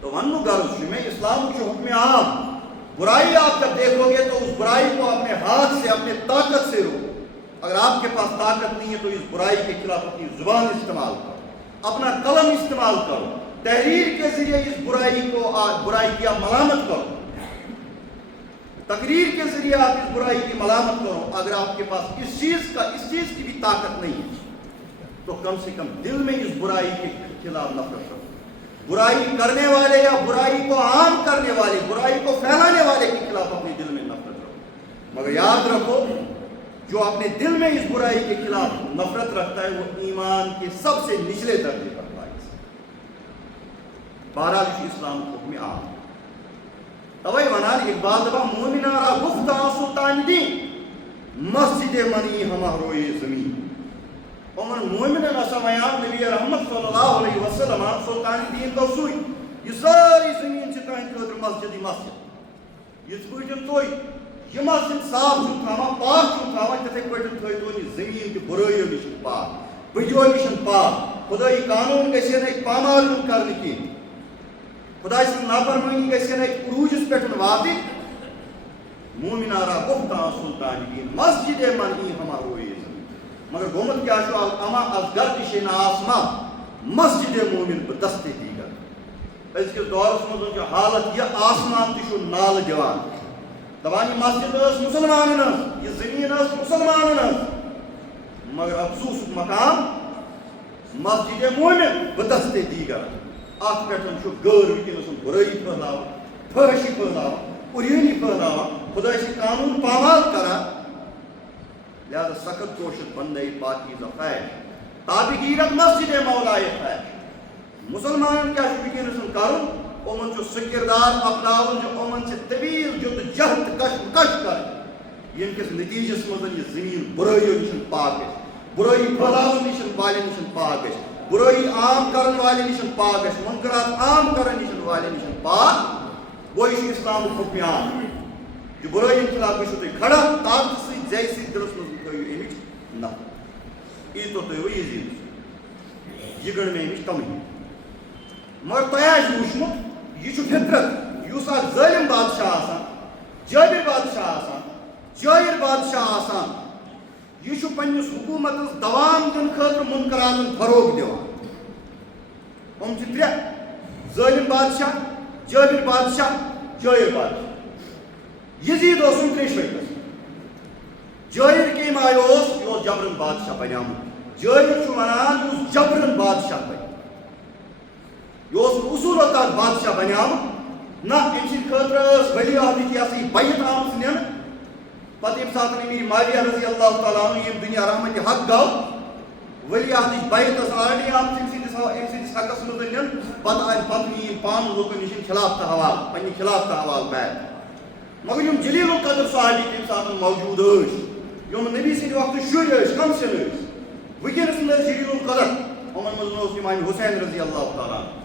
تو وننُک غرض چھُ مےٚ اسلامُک چھُ حکمِ عام برائی آپ جب دیکھو گے تو اس برائی کو اپنے ہاتھ سے اپنے طاقت سے روکو اگر آپ کے پاس طاقت نہیں ہے تو اس برائی کے خلاف اپنی زبان استعمال کرو اپنا قلم استعمال کرو تحریر کے ذریعے اس برائی کی آپ ملامت کرو تقریر کے ذریعے آپ اس برائی کی ملامت کرو اگر آپ کے پاس اس چیز کی بھی طاقت نہیں ہے تو کم سے کم دل میں اس برائی کے خلاف نفرت رکھو برائی کرنے والے یا برائی کو عام کرنے والے برائی کو پھیلانے والے کے خلاف اپنے دل میں نفرت رکھو مگر یاد رکھو جو اپنے دل میں اس برائی کے خلاف نفرت رکھتا ہے وہ ایمان کے سب سے نچلے درجے پر فائز بہرحال اسلام حکم عام توے ونان اقبال دپان مومنارا گفتہ سلطان دین مسجد منی ہمارو زمین یِمن مومنن آسان ویان نبی رحمت صلی اللہ علیہ وسلم سلطان دین گو سُے یہ ساری زمین چھِ تُہنٛدِ خٲطرٕ مسجد یِتھ پٲٹھۍ تُہۍ یہ مسجد صاف چھُو تھاوان پاک چھُو تھاوان تِتھَے پٲٹھۍ تھٲیتون یہِ زٔمیٖن تہِ بُرٲیو نِش پاک بٔدیو نِش پاک خۄدٲیی قانوٗن گژھِ ہے نہٕ اَتہِ پامال یُن کرنہٕ کینٛہہ خۄداے سٕنٛز نافرمٲنی گژھِ ہے نہٕ اَتہِ عروٗجس پٮ۪ٹھ واتٕنۍ مومنارا گفتہ سلطان دین مسجد منی ہمارو مگر گوٚمُت کیٛاہ چھُ اما از گردش آسمان مسجد مومن بدست دیگر أزکِس دورس منٛز چھُ حالت یہِ آسمان تہِ چھُ نالہٕ دِوان دپان یہ مسجد ٲس مُسلمانن ہٕنٛز یہ زٔمیٖن ٲس مُسلمانن ہٕنٛز مگر افسوٗسُک مقام مسجد مومن بدست دیگر اتھ پٮ۪ٹھ چھُ غٲر وٕنکیٚنس برٲیی پھٔہلاوان فحٲشی پھٔہلاوان عریٲنی پھٔہلاوان خۄداے سٕنٛدۍ قانوٗن پامال کران لہذا سخت کوشش بندے پاکیزہ فیش تابعگیرت مسجد مولائے فیش مسلمانن کیٛاہ چھُ وٕنکیٚنس کرُن یِمن چھُ سُہ کِردار اپناوُن زِ یِمن چھِ طویل جدوجہد کشمکش کرٕنۍ ییٚمہِ کِس نٔتیٖجس منٛز یہِ زٔمیٖن برٲیو نِش پاک گژھِ برٲیی پھٔہلاون نِش والٮ۪ن نِش پاک گژھِ برائی عام کرن والے نشن پاک گژھِ منکرات عام کرن نشن والے نشن پاک وہ یہ اسلام حکم عام کہ برائی خلاف گژھو تُہۍ کھڑا طاقت سۭتۍ زیٚیہِ سۭتۍ دلس منٛز تھٲیِو امِچ نفرت یی تو تُہۍ وۄنۍ یہِ یہِ گٔڑ مےٚ امِچ تمٲہی مگر تۄہہِ آسہِ وٕچھمُت یہِ چھُ فطرت یُس اکھ ظٲلِم بادشاہ آسان جٲبِر بادشاہ آسان جٲیِر بادشاہ آسان یہ پنس حکومتس دوام دن خاطر منکراتن فروغ دِوان ہم ترے ظالم بادشاہ جابر بادشاہ جٲیِر بادشاہ یزید اوسُن تریشوٕے جٲیِر کمہِ آیہِ اوس یہِ اوس جبرن بادشاہ بنیومُت جٲیِر چھُ ونان یُس جبرن بادشاہ بنہِ یہِ اوس نہٕ اصوٗلو اکھ بادشاہ بنیومُت نہ أمۍ سٕنٛدِ خٲطرٕ ٲس ولی عہدٕچ یہِ ہسا یہِ بیعت آمٕژ نِنہٕ پتہٕ ییٚمہِ ساتہٕ امیر معاویہ رضی اللہ تعالیٰ عنہ ییٚمہِ دُنیا رحمتِ حق گوٚو ولی عہدٕچ بیعت ٲس آلریڈی آمٕژ أمۍ سٕنٛدِس حقس منٛز نِنہٕ پتہٕ آیہِ پتہٕ یِم پانہٕ لُکن نِش خلافت حوالہٕ پننہِ خلافت حوالہٕ بیت مگر یِم جلیل القدر صحابی تمہِ ساتہٕ موجوٗد ٲسۍ یِم نبی سٕنٛدِ وقتہٕ شُرۍ ٲسۍ کم سِن ٲسۍ وٕنکیٚنس منٛز ٲسۍ جلیل القدر یِمن منٛز اوس امام حسین رضی اللہ تعالیٰ عنہ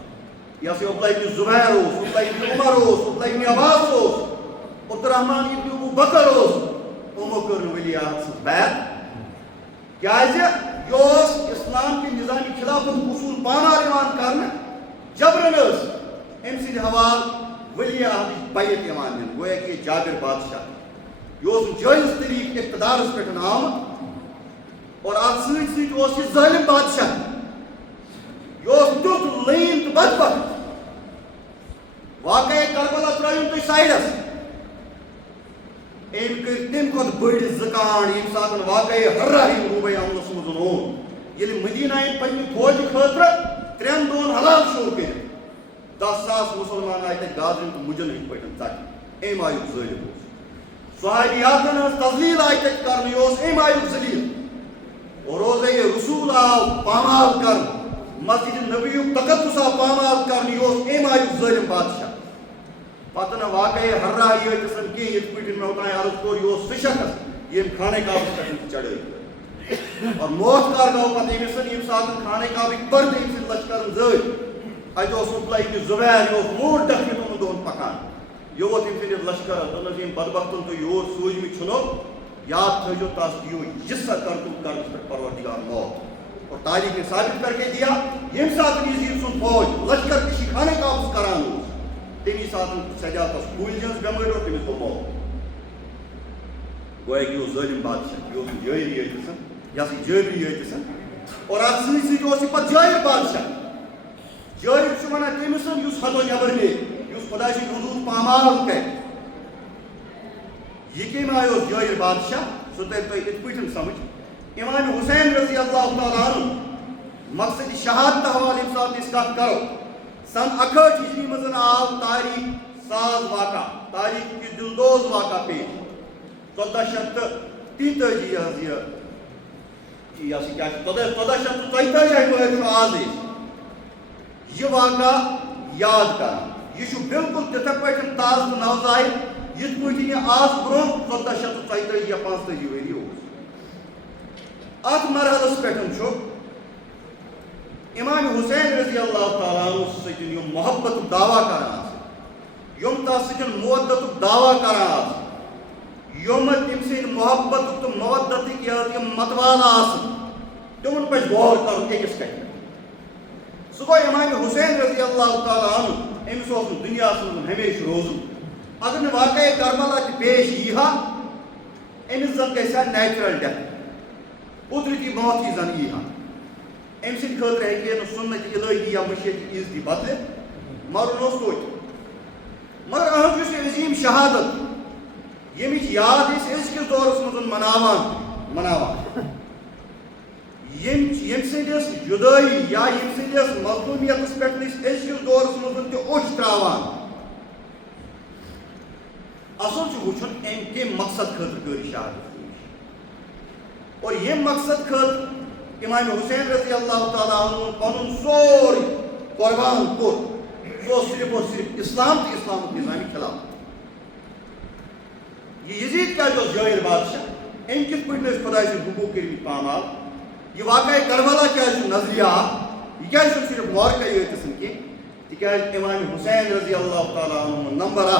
یہ ہسا عبداللہ ابن زبیر اوس عبداللہ ابن عمر اوس عبداللہ ابن عباس اوس عبدالرحمن ابن ابو بکر اوس یِمو کٔر نہٕ ولی عہد سٕنٛز بیعت کیازِ یہِ اوس اسلام کہِ نظامِ خلافت اصوٗل پامال یِوان کرنہٕ جبرن ٲس أمۍ سٕنٛدِ حوالہٕ ولی عہدٕچ بیعت یِوان نِنہٕ گویا کہِ یہِ جابر بادشاہ یہِ اوس نہٕ جٲیز طریٖقہٕ اقتدارس پٮ۪ٹھ آمُت اور اتھ سۭتۍ سۭتۍ اوس یہِ ظٲلِم بادشاہ یہِ اوس تیُتھ لعیٖن تہٕ بدبخت واقعہ کربلا ترٲیِو تُہۍ سایڈس أمۍ کٔرۍ تمہِ کھۄتہٕ بٔڑۍ زٕ کانٛڈ ییٚمہِ ساتہٕ واقعہ ہررا ہٕنٛدۍ روٗبے عملس منٛز اوٚن ییٚلہِ مدیٖنہ أمۍ پننہِ فوجہِ خٲطرٕ 3 دۄہن حلال شروع کٔرِتھ 10,000 مُسلمان آیہِ تتہِ گازرِنۍ تہٕ مُجن ہٕنٛدۍ پٲٹھۍ ژٹنہٕ امہِ آیُک ظٲلِم اوس صحابیاتن ہٕنٛز تذلیٖل آیہِ تتہِ کرنہٕ یہِ اوس امہِ آیُک ذلیٖل اور روزے رسوٗل آو پامال کرنہٕ مسجد نبیُک تقدس آو پامال کرنہٕ یہِ اوس امہِ آیُک ظٲلِم بادشاہ پتہٕ نہٕ واقعہ ہررا یٲتِسن کینٛہہ یِتھ پٲٹھۍ مےٚ اوٚتانۍ عرض کوٚر یہِ اوس سُہ شخص ییٚمۍ خانہ کعبس پٮ۪ٹھ چڑٲے کٔر اور موت کر گوٚو پتہٕ أمِس ییٚمہِ ساتہٕ خانہ کعبٕکۍ پردٕ أمۍ سٕنٛدۍ لشکرن زٲدۍ اتہِ اوس عبداللہ ابن زبیر یہِ اوس موٗڈ ڈکھنہِ تِمن دۄہن پکان یہِ ووت أمۍ سٕنٛدِس لشکرس دوٚپنس یِم بدبختن تُہۍ یور سوٗزمٕتۍ چھُنو یاد تھٲیزیو تس دِیِو جِسا کرتُل کرنس پٮ۪ٹھ پروردگار موت اور تاریخ نے ثابت کر کے دیا ییٚمہِ ساتہٕ یزید سُنٛد فوج لشکر کشی خانہ کعبس کران اوس تمی ساتہٕ سجاو تس کوٗلۍ ہٕنٛز بٮ۪مٲرۍ اور تٔمِس گوٚو موت گویا کہِ یہِ اوس ظٲلِم بادشاہ یہِ اوس نہٕ جٲری یٲتِسن یہِ ہسا جٲبری یٲتِسن اور اتھ سۭتۍ سۭتۍ اوس یہِ پتہٕ جٲیِر بادشاہ جٲیِر چھُ ونان تٔمِس یُس حدو نٮ۪بر نیرِ یُس خۄداے سٕنٛدۍ حدوٗد پامال کرِ یہِ کمہِ آیہِ اوس جٲیِر بادشاہ سُہ ترِ تۄہہِ یِتھ پٲٹھۍ سمجھ امام حسین رضی اللہ تعالیٰ عنہ مقصد شہادت حوالہٕ ییٚمہِ ساتہٕ أسۍ کتھ کرو سن 61 ہجری منٛز آو تاریخ ساز واقع تاریخ کہِ دلدوز واقع پیش 1433 حظ یہِ ہسا کیٛاہ چھُ 1443 ؤری چھُ آز أسۍ یہِ واقع یاد کران یہِ چھُ بالکل تِتھے پٲٹھۍ تازٕ تہٕ نوزایہِ یِتھ پٲٹھۍ یہِ آز برونٛہہ 1443 یا 45 ؤری اوس اتھ مرحلس پٮ۪ٹھ چھُ امام حسین رضی اللہ تعالیٰ عنہ سۭتۍ یِم محبتُک دعوا کران آسان یِم تس سۭتۍ مودتُک دعوا کران آسان یِم تٔمۍ سٕنٛدۍ محبتُک تہٕ مودتٕکۍ یِم متوال آسان تِمن پزِ غور کرُن أکِس کتھِ پٮ۪ٹھ سُہ گوٚو امام حسین رضی اللہ تعالیٰ عنہ أمِس اوس نہٕ دُنیاہس منٛز ہمیشہِ روزُن اگر نہٕ واقعہ کربلا تہِ پیش یی ہا أمِس زن گژھِ ہا نیچرل ڈیتھ قدرتی موت ہی زن یی ہا أمۍ سٕنٛدِ خٲطرٕ ہیٚکہِ ہے نہٕ سُنت الہی یا مشیت عیٖزتی بدلِتھ مرُن اوس توتہِ مگر أہنٛز یُس یہِ عظیٖم شہادت ییٚمِچ یاد أسۍ أزکِس دورس منٛز مناوان ییٚمہِ سٕنٛدِس جُدٲیی یا ییٚمہِ سٕنٛدِس مظلوٗمیتس پٮ۪ٹھ أسۍ أزکِس دورس منٛز تہِ اوٚش تراوان اصل چھُ وٕچھُن أمۍ کمہِ مقصد خٲطرٕ کٔر یہِ شہادت اور ییٚمہِ مقصد خٲطرٕ امام حسین رضی اللہ تعالیٰ عنہ پنُن سورُے قۄربان کوٚر سُہ اوس صرف اور صرف اسلام تہٕ اسلامُک نظامِ خلاف یہِ یزید کیازِ اوس جٲیِر بادشاہ أمۍ کِتھ پٲٹھۍ ٲسۍ خۄداے سٕنٛدۍ حقوٗق کٔرمٕتۍ پامال یہِ واقعہ کربلا کیازِ چھُ نظرِ آو یہ کیا صرف مارکہ یوتن کی تکیاز امام حسین رضی اللہ تعالیٰ عنہ نمبر 1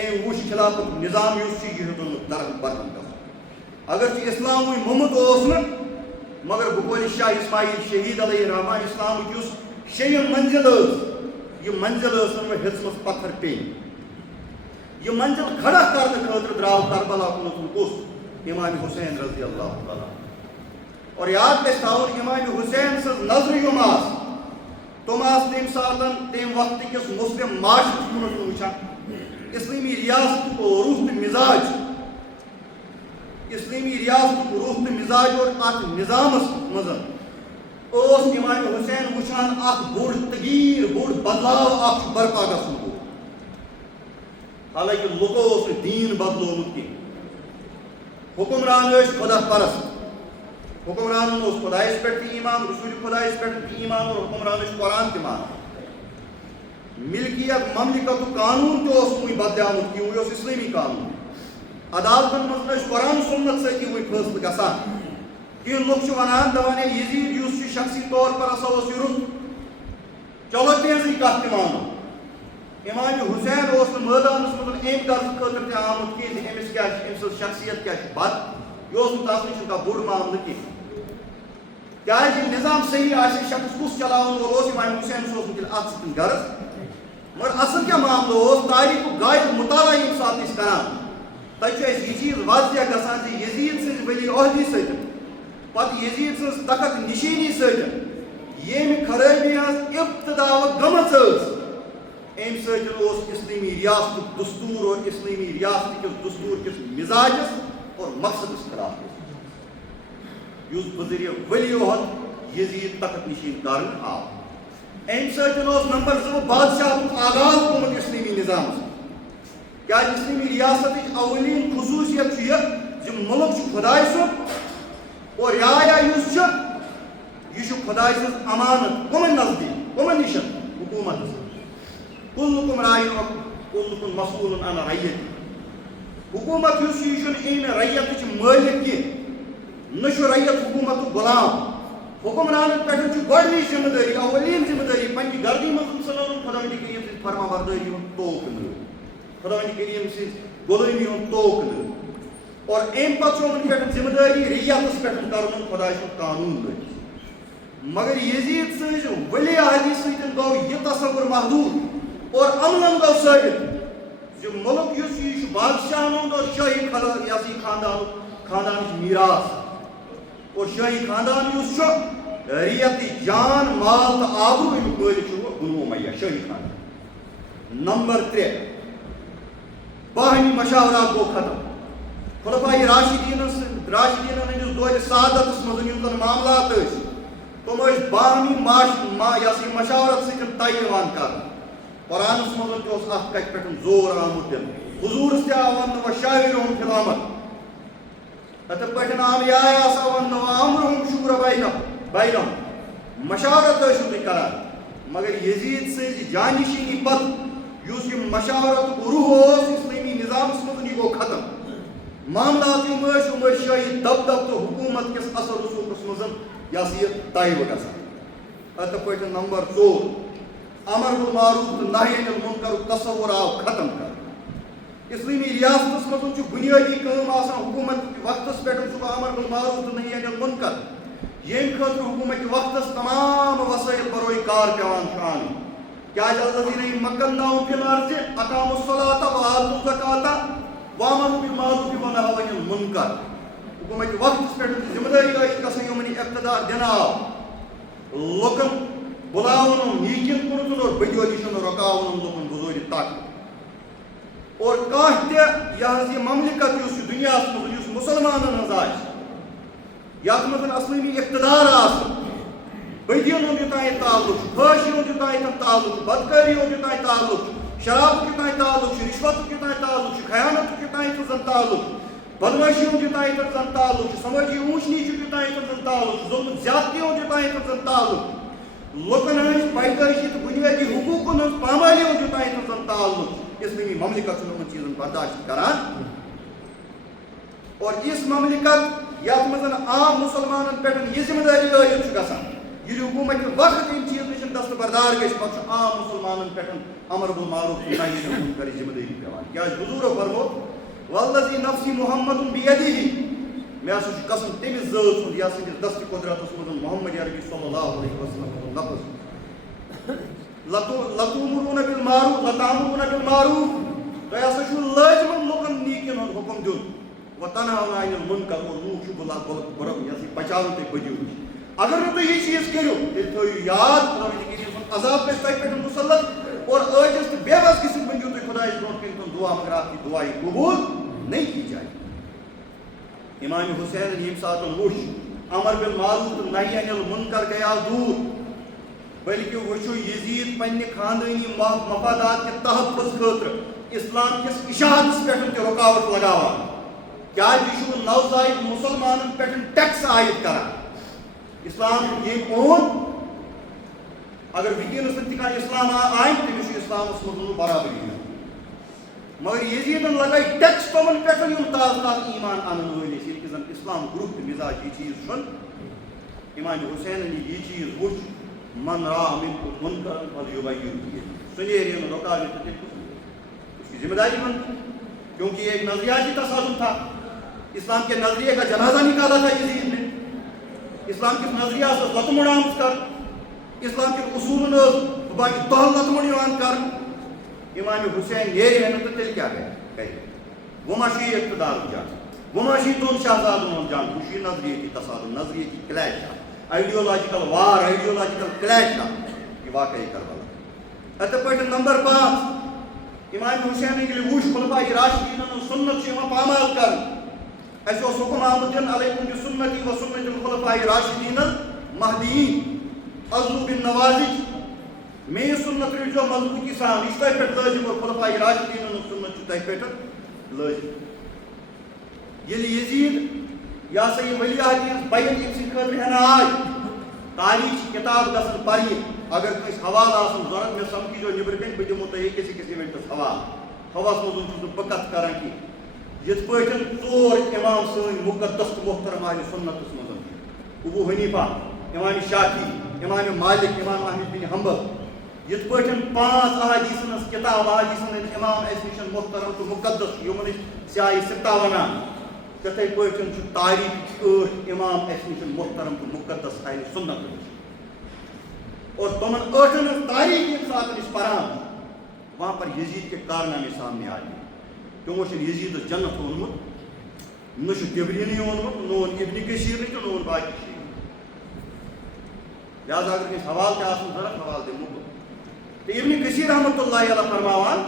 ایم وش خلافت نظام یہ ہیوتن درہم برہم گژھُن اگرچہ اسلامٕے موٚمُت اوس نہٕ مگر بکول شاہ اسماعیل شہید علیہ الرحمٰن اسلامک یُس شیٚیِم منزل ٲس یہ منزل ٲس نہٕ وۄنۍ ہیٚژمٕژ پتھر پیٚنۍ یہ منزل کھڑا کرنے خاطر درٛاو کربلا کُن کُس امام حسین رضی اللہ تعالیٰ اور یاد گژھِ تھاوُن امام حسین سٕنٛز نظرٕ یِم آسہٕ تِم آسہٕ تمہِ ساتہٕ تمہِ وقتہٕ کِس مُسلِم معاشرس منٛز وٕچھان اسلٲمی ریاستُک روح تہٕ مزاج اسلامی ریاست روح تو مزاج اور ات نظامس مز امام حسین وچان اخ بوڑ تغیر بوڑ بدلاو اخ برپا گژھن گو حالانکہ لوکو دین بدلومت کی حکمران خدا پرست حکمران خدائس پہ ایمان رسول خدائس پہ ایمان اور حکمران قرآن تہ مان ملکیت مملکت قانون تو بدلے آمت کی وہ اسلامی قانون عدالتن مز قرآن سنت ستی وہ فیصلہ گسان کن لوگ ونان دپان یزید اس شخصی طور پر ہسا یہ رت چلو تہذی کت تہ مانو امام حسین میدانس مز ام غرض خاطر تہ آمت کہ امس کیا ام سن شخصیت کیا بد یہ تس نش بوڑ معاملہ کی نظام صحیح آئے شخص کس چلاون وول امام حسین ات سن غرض مگر اصل کیا معاملہ تاریخ غائب مطالعہ یم سات کران تک یہ چیز واضح گژھان یزید سن ولی عہدی ستن پتہ یزید سن تخت نشینی ستن یم خرابی ہز ابتدا گمت ام ستن اسلامی ریاست دستور اور اسلامی ریاست کس دستور کس مزاجس اور مقصدس خلاف اس بذریعہ ولی عہد یزید تخت نشین کرن آو ام ستن نمبر 2 بادشاہ آغاز گومت اسلامی نظام کیا اسلامی ریاست اولین خصوصیت یہ ملک خدائے سن اور یہ خدائے سن امانت کمن نزدیک کمن نشن حکومت کلکم رائن کلکم مسئول عن رعیت حکومت یہ ام رعیت مالک کی نش رعیت حکومت غلام حکمران پہ گۄڈنِچ ذمہ داری اولین ذمہ داری پنہ گردی مز خدا کریم سن فرما برداری توق خدا کریم سن غلامی ہند توق اور ام پہ ذمہ داری ریتس پہ کرن خدا سن قانون لگی مگر یزید سز ولی عہدی ستن گو یہ تصور محدود اور امن گو ثابت ملک یہ بادشاہن ہند اور شاہی خاندان میراث اور شاہی خاندان اس ریت جان مال تو آبرو امیک مالک بنو امیہ شاہی خاندان نمبر 3 باہمی مشاورات گو ختم خلفاء راشدین ہندس دور سعادتس مز یم زن معاملات تم باہمی مشاورت ستن طے کر قرآنس مز ات کت پہ زور آمت دن حضورس تہ آو ون وشاورہم فی الامر اتھ پہ آم یہ آسا ون امرہم شورا بینہم مشاورت تھی کران مگر یزید سز جانشینی پتہ اس مشاورت روح اسلامی نظامس مز یہ گو ختم معاملات یم شاہی دب تو حکومت کس اثر رسوخس مز یہ طے گژھان اتھ پہ نمبر 4 امر بالمعروف تو نہی عن المنکر تصور آو ختم کر اسلامی ریاست مز بنیادی کام آسان حکومت وقت پہ امر بالمعروف تو نہی عن المنکر یم خاطر حکومت وقت تمام وسائل بروئی کار پیوان شان کیا الذین مکناہم فی الارض اقاموا الصلاۃ وآتوا الزکاۃ وامروا بالمعروف ونہوا عن المنکر حکومت وقت پہ ذمہ داری عائد گژھن یمن اقتدار دنہٕ آو لوکن بلاون نیکن کن اور بدیو نش رکاون لوکن بزور تک اور کانٛہہ تہِ یہ مملکت اس دنیا مز مسلمانن ہز یتھ مز اسلامی اقتدار بدین ہند یوتان تعلق فحاشی ہند یوتان تعلق بدکاری ہند یوتان تعلق شراب یوتان تعلق رشوت یوتان تعلق خیانت یوتان زن تعلق بدماشی ہند یوتان زن تعلق سماجی اونچ نیچ یوتان زن تعلق ظلم زیادتی ہند یوتان زن تعلق لوکن ہز پیدائشی تو بنیادی حقوقن ہز پامالی ہند یوتان زن تعلق اسلامی مملکت ان چیزن برداشت کران اور اس مملکت یتھ مز عام مسلمانن پہ یہ ذمہ داری عائد گژھان یہ حکومت وقت ان چیز نش دستبردار گژھِ پتہٕ چھُ عام مسلمانن پٮ۪ٹھ امر بالمعروف نہی عن المنکر ذمہ دٲری پیوان کیازِ حضوٗرو فرمو والذی نفسی محمد بیدیہ مےٚ ہسا چھُ قسم تٔمِس ذات سُنٛد یتھ سٕنٛدِس دستہِ قۄدرتس منٛز محمد عربی صلی اللہ علیہ وسلم سُنٛد لفظ لتأمرون بالمعروف تۄہہِ ہسا چھُو لٲزمن لُکن نیٖکین ہُنٛد حُکم دیُن وتنہون عن المنکر اور لوٗکھ چھُ بچاوُن تۄہہِ بدیو نِش اگر نہٕ تُہۍ یہِ چیٖز کٔرِو تیٚلہِ تھٲیِو یاد خۄداوندِ کٔریٖم سُنٛد عذاب گژھِ تۄہہِ پٮ۪ٹھ مُسلط اور عٲجِز تہٕ بے بس گٔژھِتھ ؤنِو تُہۍ خۄدایَس برونٛٹھ کَنہِ تِم دُعا مگر آپ کی دُعایہِ قبوٗل نہیں کی جائے امام حسین ییٚمہِ ساتہٕ وُچھ امر بالمعروف تہٕ نہی عن المنکر گٔیاو دوٗر بلکہ وٕچھو یزیٖد پننہِ خاندٲنی مفادات کہِ تحفظ خٲطرٕ اسلام کِس اِشاعتس پٮ۪ٹھ تہِ رُکاوٹ لگاوان کیازِ یہِ چھُ نوزائد مُسلمانن پٮ۪ٹھ ٹیکس عائد کران اسلام ییٚمۍ اوٚن اگر وٕنکیٚنس تہِ کانٛہہ اسلام آنہِ تٔمِس چھُ اسلامس منٛز برابری مگر یزیٖدن لگٲے ٹیکس تِمن پٮ۪ٹھ یِم تازٕ تازٕ ایمان انن وٲلۍ ٲسۍ ییٚلہِ کہِ زن اسلام گرُپ تہٕ مزاج یہِ چیٖز چھُنہٕ امام حسینن یہِ چیٖز وٕچھ من را منکم منکرا فلیغیرہ بیدیہ سُہ نیرِ نہٕ رُکاونہٕ تہٕ تٔمۍ اس کی ذمہ داری بنتی کیونکہ یہ ایک نظریاتی تصادم تھا اسلام کے نظریے کا جنازہ نکالا تھا یزید نے اسلام کے نظریہ سے لطمڑ آمد کر اسلام کے اصول باقی تہل لطمڑ یوان کر امام حسین نیرِ ہے تو تیل کیا کرے وہ ماشی اقتدار جان وہ ماشی دون شہزادوں جان خوشی نظریے کی تصادم نظریے کی کلیش آئیڈیولوجیکل وار آئیڈیولوجیکل کلیش کا یہ واقعی کربلا اتھ پٲٹھۍ نمبر 5 امام حسین ییٚلہِ وُچھ خُلفاء راشدیٖنن ہٕنٛز سُنت چھِ یِوان پامال کرنہٕ اَسہِ اوس حُکم آمُت دِنہٕ علیکُم بِسُنتی و سُنت الخُلفاء راشدیٖن المہدیٖن عضوا بالنواجذ میٲنۍ سُنت رٔٹۍزیو مضبوٗطی سان یہِ چھُ تۄہہِ پٮ۪ٹھ لٲزِم اور خُلفاء راشدیٖنن ہٕنٛز سُنت چھِ تۄہہِ پٮ۪ٹھ لٲزِم ییٚلہِ یزیٖد یہ ہسا یہ ولی عہد ہٕنٛز بیعت أمۍ سٕنٛدِ خٲطرٕ ہٮ۪نہٕ آے تاریٖخ کِتاب گژھن پرنہِ اگر کٲنٛسہِ حوالہٕ آسن ضروٗرت مےٚ سمکھیٖزیو نیٚبرٕ کَنۍ بہٕ دِمو تۄہہِ أکِس أکِس اِوٮ۪نٹَس حوالہٕ ہواہَس منٛز چھُس نہٕ بہٕ کَتھ کران کینٛہہ یِتھ پٲٹھۍ ژور اِمام سٲنۍ مُقدس تہٕ محترم اہلِ سُنتَس منٛز ابوٗ حنیٖفہ امام شافعی امام مالک امام احمد بن حنبل یِتھ پٲٹھۍ 5 احادیٖثن ہٕنٛز کِتاب احادیٖثن ہٕنٛدۍ اِمام اَسہِ نِش محترم تہٕ مُقدس چھُ یِمن أسۍ سیاحِ سِتا وَنان تِتھَے پٲٹھۍ چھُ تاریٖخ 8 اِمام اَسہِ نِش محترم تہٕ مُقدس اہلِ سُنت نِش اور تمن 8 ہٕنٛز تاریٖخ ییٚمہِ ساتہٕ أسۍ پران وہاں پر یزید کے کارنامے سامنے آئے تِمو چھُنہٕ یزیدس جنت اوٚنمُت نہ چھُ تبریٖنی اوٚنمُت نہ اوٚن ابن کثیٖرٕے تہٕ نہ اوٚن باقی شیٖعہ لہذا اگر کٲنٛسہِ حوالہٕ تہِ آسن ضروٗرت حوالہٕ دِمو بہٕ تہٕ ابن کثیٖر رحمتہ اللہ علیہ فرماوان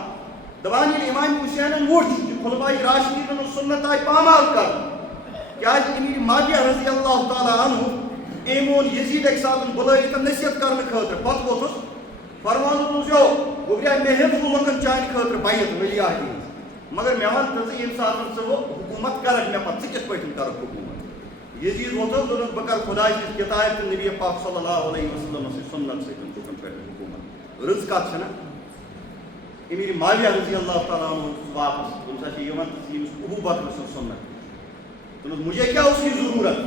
دپان ییٚلہِ امام حُسینن وُچھ کہِ خُلفاء راشدیٖنن ہٕنٛز سُنت آیہِ پامال کرنہٕ کیازِ امیر معاویہ رضی اللہ تعالیٰ عنہ أمۍ اوٚن یزیٖد اَکہِ ساتہٕ بُلٲیِتھ نصیحت کرنہٕ خٲطرٕ پتہٕ ووٚتھُس فرمان اوسیو گوٚبریا مےٚ ہیٚژ لُکن چانہِ خٲطرٕ بیعت ولی عہدِ ہٕنٛز مگر مےٚ وَن تہٕ ژٕ ییٚمہِ ساتہٕ ژٕ وۄنۍ حکوٗمت کرکھ مےٚ پتہٕ ژٕ کِتھ پٲٹھۍ کرکھ حکوٗمت یزیٖد ووٚتھُس دوٚپُن بہٕ کرٕ خۄداے سٕنٛز کِتابہِ تہٕ نبی پاک صلی اللہ علیہ وسلم سٕنٛز سُنت سۭتۍ لُکن پٮ۪ٹھ حکوٗمت رٕژ کتھ چھَنہ امیر معاویہ رضی اللہ تعالیٰ عنہ واپس دوٚپُن سا چھِ یِوان تہٕ ژٕ ییٚمِس ابوٗ بکر سٕنٛز سُنت دوٚپنس مجھے کیا اس کی ضروٗرت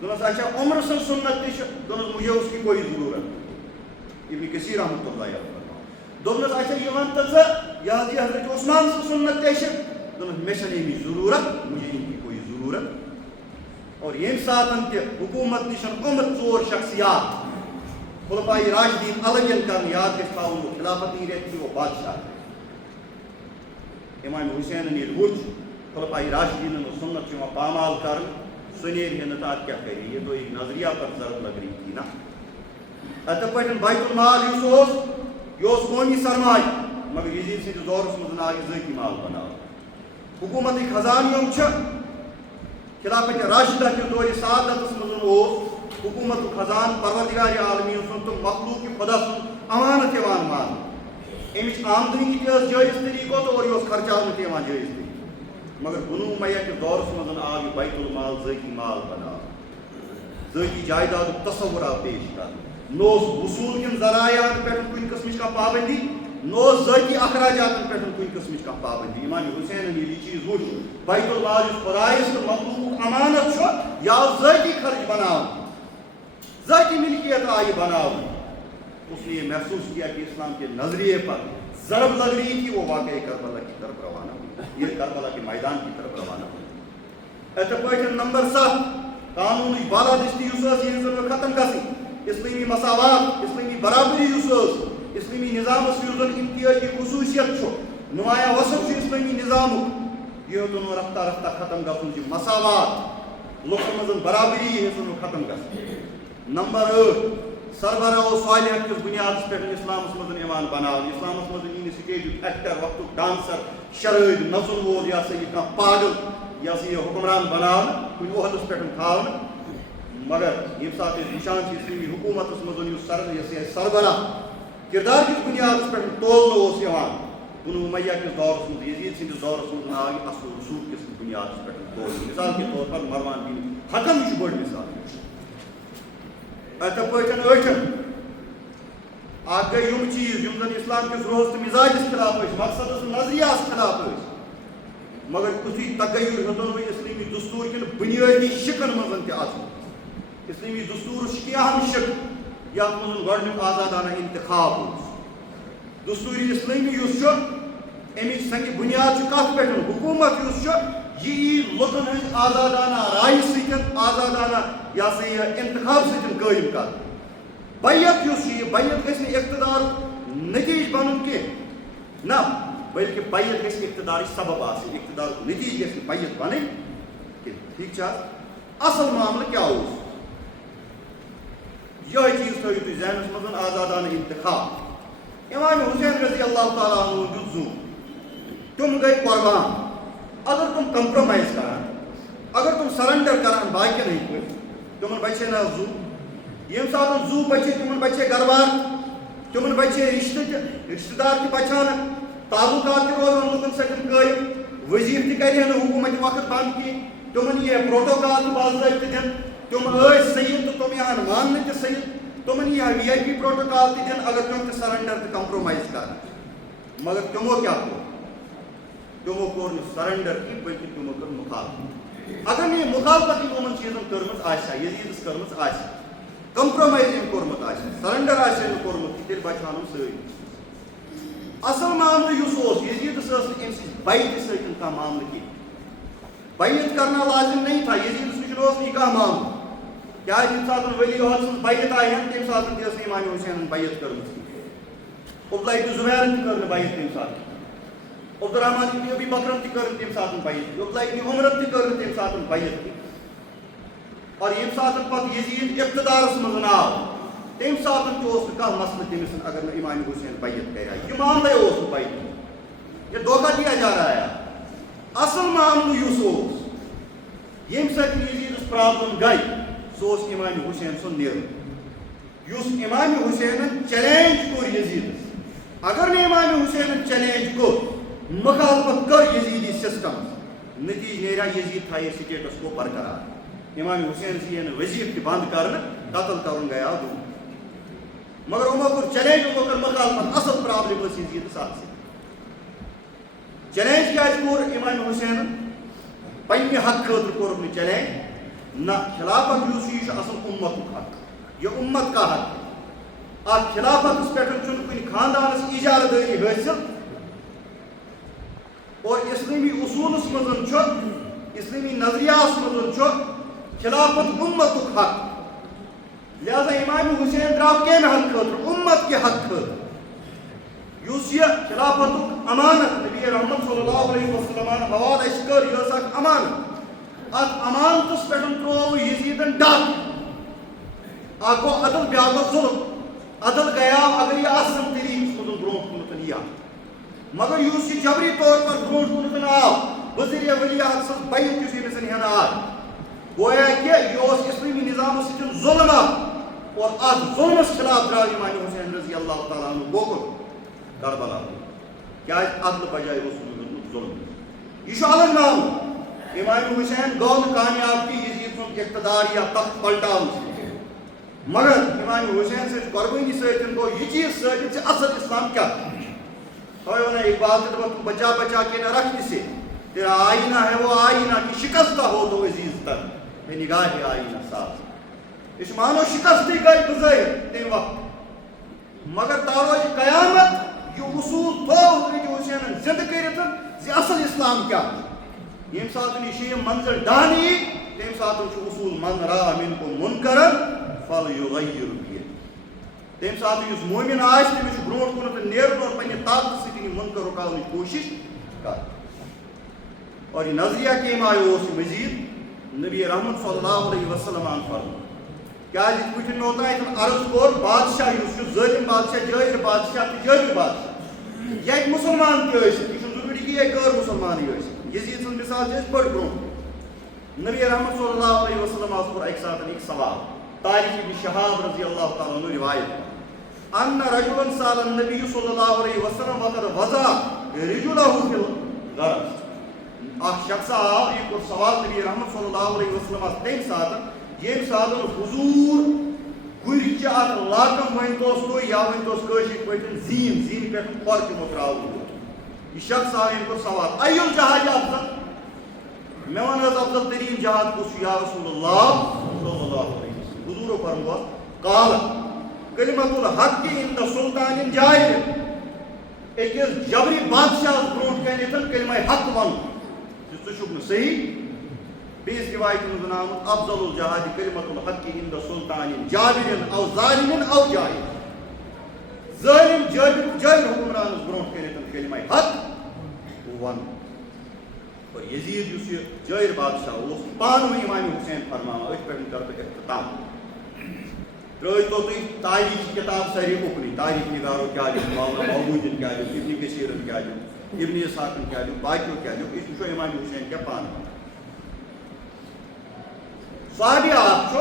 دوٚپنس اچھا عمر سٕنٛز سُنت تہِ چھِ دوٚپنس مجھے اس کی کوئی ضروٗرت ابن کثیٖر رحمتہ اللہ علیہ دوٚپنس اچھا یِوان تہٕ ژٕ یہِ حظ یہِ حضرت عثمان سٕنٛز سُنت تہِ چھِ دوٚپنس مےٚ چھَنہٕ اَمِچ ضروٗرت مجھے ان کی کوئی ضروٗرت اور ییٚمہِ ساتہٕ تہِ حکوٗمت نِش آمٕتۍ 4 شخصیات خُلفاء راشدیٖن الگ کرنہٕ یاد گژھِ تھاوُن وہ خلافت نہیں رہتی وہ بادشاہ امام حُسینن ییٚلہِ وُچھ خُلفاء راشدیٖنن ہٕنٛز سُنت چھِ یِوان پامال کرنہٕ سُہ نیرِ ہے نہٕ تہٕ اَتھ کیٛاہ کَرِ یہِ تو ایک نظریہ پر ضرب لگ رہی تھی نا اِتھے پٲٹھۍ بیت المال یُس اوس یہِ اوس قومی سرمایہِ مگر یزیٖد سٕنٛدِس دورس منٛز آو یہِ ذٲتی مال بناونہٕ حکوٗمتٕکۍ خزانہٕ یِم چھِ خلافت راشدہ کہِ دورِ سعادتس منٛز اوس حکوٗمتُک خزانہٕ پروردگارِ عالمیٖن سُنٛد تہٕ مخلوٗق خۄدا سُنٛد امانت یِوان ماننہٕ اَمِچ آمدنی تہِ ٲس جٲیِز طریٖقو تہٕ اور یہِ اوس خرچاونہٕ تہِ یِوان جٲیِز طریٖقہٕ مگر بنوٗ اُمیہ کِس دورس منٛز آو یہِ بیت المال ذٲتی مال بناونہٕ ذٲتی جایدادُک تصوُر آو پیش کرنہٕ نہ اوس وصوٗل کٮ۪ن ذرایعن پٮ۪ٹھ کُنہِ قٕسمٕچ کانٛہہ پابنٛدی نہ اوس ذٲتی اخراجاتن پٮ۪ٹھ کُنہِ قٕسمٕچ کانٛہہ پابنٛدی امام حُسینن ییٚلہِ یہِ چیٖز وُچھ بیت المال یُس خۄدایَس تہٕ مخلوٗقُک امانت چھُ یہِ آو ذٲتی خرچ بناونہٕ ذاتی ملکیت آئی بناؤ. اس نے یہ محسوس کیا کہ اسلام کے نظریے پر ضرب لگ رہی تھی, وہ واقعی کربلا کی طرف روانہ ہوئی, یہ کربلا کے میدان کی طرف روانہ ہوئی. اتھے پٲٹھۍ نمبر 7 قانونٕچ بالادستی یُس ٲس یہِ زن ختم گژھٕنۍ, اسلٲمی مساوات, اسلٲمی برابری یُس ٲس, اسلٲمی نظامس یُس زن امتیٲزی خصوٗصیت چھُ, نمایاں وصف چھُ اسلٲمی نظامُک, یہ ہیوٚتُن رفتہ رفتہ ختم گژھُن. یہِ مساوات, لُکن منٛز برابری یہِ ہیٚژٕن ختم گژھٕنۍ. نمبر 8 سربراہ و صالحیت کِس بُنیادس پٮ۪ٹھ اسلامس منٛز یِوان بناونہٕ. اسلامس منٛز یی نہٕ سٹیجُک ایکٹر, وقتُک ڈانسر, شرٲدۍ نژُن وول, یہ ہسا یہِ کانٛہہ پاگل, یہ ہسا یہِ حکمران بناونہٕ کُنہِ عہدس پٮ۪ٹھ تھاونہٕ, مگر ییٚمہِ ساتہٕ أسۍ وٕچھان چھِ اسلٲمی حکوٗمتس منٛز یُس سربراہ کردار کِس بُنیادس پٮ۪ٹھ تولنہٕ اوس یِوان, بنو امیہ کِس دورس منٛز, یزید سٕنٛدِس دورس منٛز آو یہِ اصل رسوٗخ کِس بُنیادس پٮ۪ٹھ تولنہٕ. مثال کے طور پر مروان بن حکم, یہِ چھُ بٔڑ مثال. اتھے پٲٹھۍ 8 اکھ گٔے یِم چیٖز یِم زن اسلام کِس روحس تہٕ مزاجس خلاف ٲسۍ, مقصدس نظریہس خلاف ٲسۍ, مگر یُتھُے تغیر ہیوٚتُن وۄنۍ اسلٲمی دستوٗر کٮ۪ن بُنیٲدی شِکن منٛز تہِ اژُن. اسلٲمی دستوٗرس چھِ کینٛہہ شِک یتھ منٛز گۄڈنیُک آزادانہ انتخاب اوس. دستوٗری اسلٲمی یُس چھُ امِچ سنگہِ بُنیاد چھُ کتھ پٮ۪ٹھ, حکوٗمت یُس چھُ یہِ یی لُکن ہٕنٛدِ آزادانہ رایہِ سۭتۍ, آزادانہ یہ ہسا یہِ انتخاب سۭتۍ قٲیِم کرنہٕ. بیعت یُس چھُ, یہِ بیعت گژھِ نہٕ اقتدارُک نٔتیٖجہٕ بنُن کینٛہہ, نہ بلکہ بیعت گژھِ اقتدارٕچ سبب آسٕنۍ, اقتدارُک نٔتیٖجہٕ گژھِ نہٕ بیعت بنٕنۍ کینٛہہ. ٹھیٖک چھا؟ اصل معاملہٕ کیٛاہ اوس؟ یِہوٚے چیٖز تھٲیِو تُہۍ ذہنس منٛز, آزادانہ انتخاب. امام حسین رضی اللہ تعالیٰ عنہ دیُت زُو, تِم گٔے قۄربان. اگر تِم کمپرومایز کران, اگر تِم سرنڈر کران باقین ہٕنٛدۍ پٲٹھۍ, تِمن بچے نہ زُو. ییٚمہِ ساتہٕ زُو بچے تِمن بچے گربار, تِمن بچے رشتہٕ تہِ, رشتہٕ دار تہِ بچان, تعلقات تہِ روزان لُکن سۭتۍ قٲیِم, وزیٖر تہِ کرِ نہٕ حکوٗمت وقت بنٛد کینٛہہ, تِمن یی پروٹوکال تہِ باضٲبطہٕ دِنہٕ, تِم ٲسۍ سید تہٕ تِم یِہن ماننہٕ تہِ سید, تِمن یی وی آئی پی پروٹوکال تہِ دِنہٕ اگر تِم تہِ سرنڈر تہٕ کمپرومایز کرن. مگر تِمو کیٛاہ کوٚر؟ تِمو کوٚر نہٕ سرنڈر کینٛہہ بلکہِ تِمو کٔر مُخالفت. اگر نہٕ یہِ مُخالفت یِمن چیٖزن کٔرمٕژ آسہِ ہا, یزیٖدس کٔرمٕژ آسہِ, کمپرومایز أمۍ کوٚرمُت آسہِ, سرنڈر آسہِ نہٕ کوٚرمُت, تیٚلہِ بچہٕ ہن یِم سٲری. اصل معاملہٕ یُس اوس, یزیٖدس ٲس نہٕ أمۍ سٕنٛزِ بیعتہِ سۭتۍ کانٛہہ معاملہٕ کینٛہہ. بیعت کرنا لازم نہیں تھا, یزیٖدس نِش اوس نہٕ یہِ کانٛہہ معاملہٕ. کیٛازِ ییٚمہِ ساتہٕ ولی عہد سٕنٛز بیعت آیہِ ہن, تمہِ ساتہٕ تہِ ٲس نہٕ امام حُسینن بیعت کٔرمٕژ کینٛہہ. عبداللہ ابن زُبیرن تہِ کٔر نہٕ بیعت تمہِ ساتہٕ, عبدالرحمان ابن ابی بکرن تہِ کٔر نہٕ تمہِ ساتہٕ بیعت, عبداللہ ابن عمرن تہِ کٔر نہٕ تمہِ ساتہٕ بیعت کینٛہہ. اور ییٚمہِ ساتہٕ پتہٕ یزیٖد اقتدارس منٛز آو, تمہِ ساتہٕ تہِ اوس نہٕ کانٛہہ مسلہٕ تٔمِس اگر نہٕ امام حُسین بیعت کرِ ہا. یہِ معاملے اوس نہٕ بیعت, یہ دھوکہ دیا جا رہا ہے. اصل معاملہٕ یُس اوس, ییٚمہِ سۭتۍ یزیٖدس پرابلم گٔے, سُہ اوس امام حُسین سُنٛد نیرُن. یُس امام حُسینن چیلینج کوٚر یزیٖدس, اگر نہٕ امام حُسینن چیلینج کوٚر, مخالفت کٔر یزیٖدی سسٹمس, نتیٖجہٕ نیرِ ہا یزیٖد تھایہِ سٹیٹس کو برقرار. امام حُسینس یی نہٕ وزیٖر تہِ بنٛد کرنہٕ, قتل کرُن گٔیاو دوٗر. مگر یِمو کوٚر چیلینج, یِمو کٔر مخالفت. اصل پرابلم ٲس یزیٖدس اتھ سۭتۍ. چیلینج کیٛازِ کوٚر امام حُسینن؟ پننہِ حق خٲطرٕ کوٚرُکھ نہٕ چیلینج, نہ خلافت یُس چھُ یہِ چھُ اصل اُمتُک حق, یہِ اُمت کا حق. اتھ خلافتس پٮ۪ٹھ چھُنہٕ کُنہِ خاندانس اجارٕدٲری حٲصِل, اور اسلٲمی اصوٗلس منٛز چھُ, اسلٲمی نظریاہس منٛز چھُ خلافت اُمتُک حق. لہذا امام حُسین درٛاو کمہِ حق خٲطرٕ؟ اُمت کہِ حق خٲطرٕ. یُس یہِ خلافتُک امانت نبی رحمت صلی اللہ علیہ وسلمن حوالہٕ اَسہِ کٔر, یہِ ٲس اکھ امانت. اتھ امانتس پٮ۪ٹھ ترٛوو یزیٖدن ڈاکہٕ. اکھ گوٚو عدل, بیٛاکھ گوٚو ظُلم. عدل گٔیاو اگر یہِ آسن طریٖقس منٛز برٛونٛٹھ کُنتھ یی, مگر یُس یہِ جبری طور پر برٛونٛٹھ کُنتھ آو, بذریعہ ولی عہد سٕنٛز بیعت یُس ییٚمِس ہٮ۪نہٕ آو, گویا کہِ یہِ اوس اسلٲمی نظامس سۭتۍ ظُلم اکھ, اور اتھ ظُلمس خلاف درٛاو امام حُسین رضی اللہ تعالیٰ عنہ گوٚکُن کربلا. کیٛازِ عدلہٕ بجایہِ اوس روٗدمُت ظُلم. یہِ چھُ الگ معاملہٕ. امام حُسین گوٚو نہٕ کامیاب کہِ یزیٖد سُنٛد اقتدار یا تخت پلٹاونہٕ سۭتۍ, مگر امام حُسین سٕنٛزِ قۄربٲنی سۭتۍ گوٚو یہِ چیٖز ثٲبت زِ اصل اسلام کیٛاہ چھُ. توے وَنان اقبال تہِ دَپان تُم بچا بچا کے نہ رکھنے سے, تیرا آئینہ ہے وہ آئینہ کہ شکستہ ہو تو عزیز تک, ہے نگاہ آئینہ ساز. اس مانو شکستی گئی بظاہر تم وقت مگر تاروج قیامت یہ اصول تھو جو حسین زند کرت اصل اسلام کیا یم سات یہ منزل ڈانی تم سات اصول من را منکم منکرن فلیغیر بید تم سات اس مومن آج تمس برو کن نیرن اور پنہ طاقت سی منکر رکاون کوشش کر اور یہ نظریہ کم آئے مزید نبی رحمت صلی اللہ علیہ وسلم فرمو کیا پہ اوتان عرض کور بادشاہ اس ظالم بادشاہ جائر بادشاہ تو جائر بادشاہ یہ مسلمان تہ یہ ضروری کہ یہ غیر مسلمان یزید سن مثال بڑ برو نبی رحمت صلی اللہ علیہ وسلم کور ایک ساتھ ایک سوال تاریخ ابن شہاب رضی اللہ تعالیٰ عنہ روایت ان رجلا سال النبی صلی اللہ علیہ وسلم وقد وضع رجلہ فی الغرض اخ شخص آو یہ کور سوال نبی رحمت صلی اللہ علیہ وسلم تم سات یم سات حضور گر ات لاکم ونتوس تو یا ونتوس کشر پہ زین پہ پرچمو تراؤ یہ شخص آو یم کور سوال ای الجہاد افضل میں ون افضل ترین جہاد کس یا رسول اللہ صلی اللہ علیہ وسلم حضور فرمو قال کلمۃ الحق عند سلطان جائر اکس جبری بادشاہ برونٹ کن کلمہ حق ون ثہ صحیح بیس روایت من آمت افضل الجہاد کلمۃ الحق عند سلطان جابر او ظالم او جائر ظالم جابر حکمران برونٹ کن کلمہ حق ون اور یزید اس جائر بادشاہ پان امام حسین فرماوا ات پہ کر اختتام ترٲیِو تو تُہۍ تاریخ کتاب ساری اُکنٕے تاریخ نگارو کیا لیوٚکھ مولانا محموٗدن کیا لیوٚکھ ابن کثیرن کیا لیوٚکھ ابن اسحاقن کیا لیوٚکھ باقیو کیا لیوٚکھ أسۍ وٕچھو امام حسین کیا پانہٕ صحابی اکھ چھُ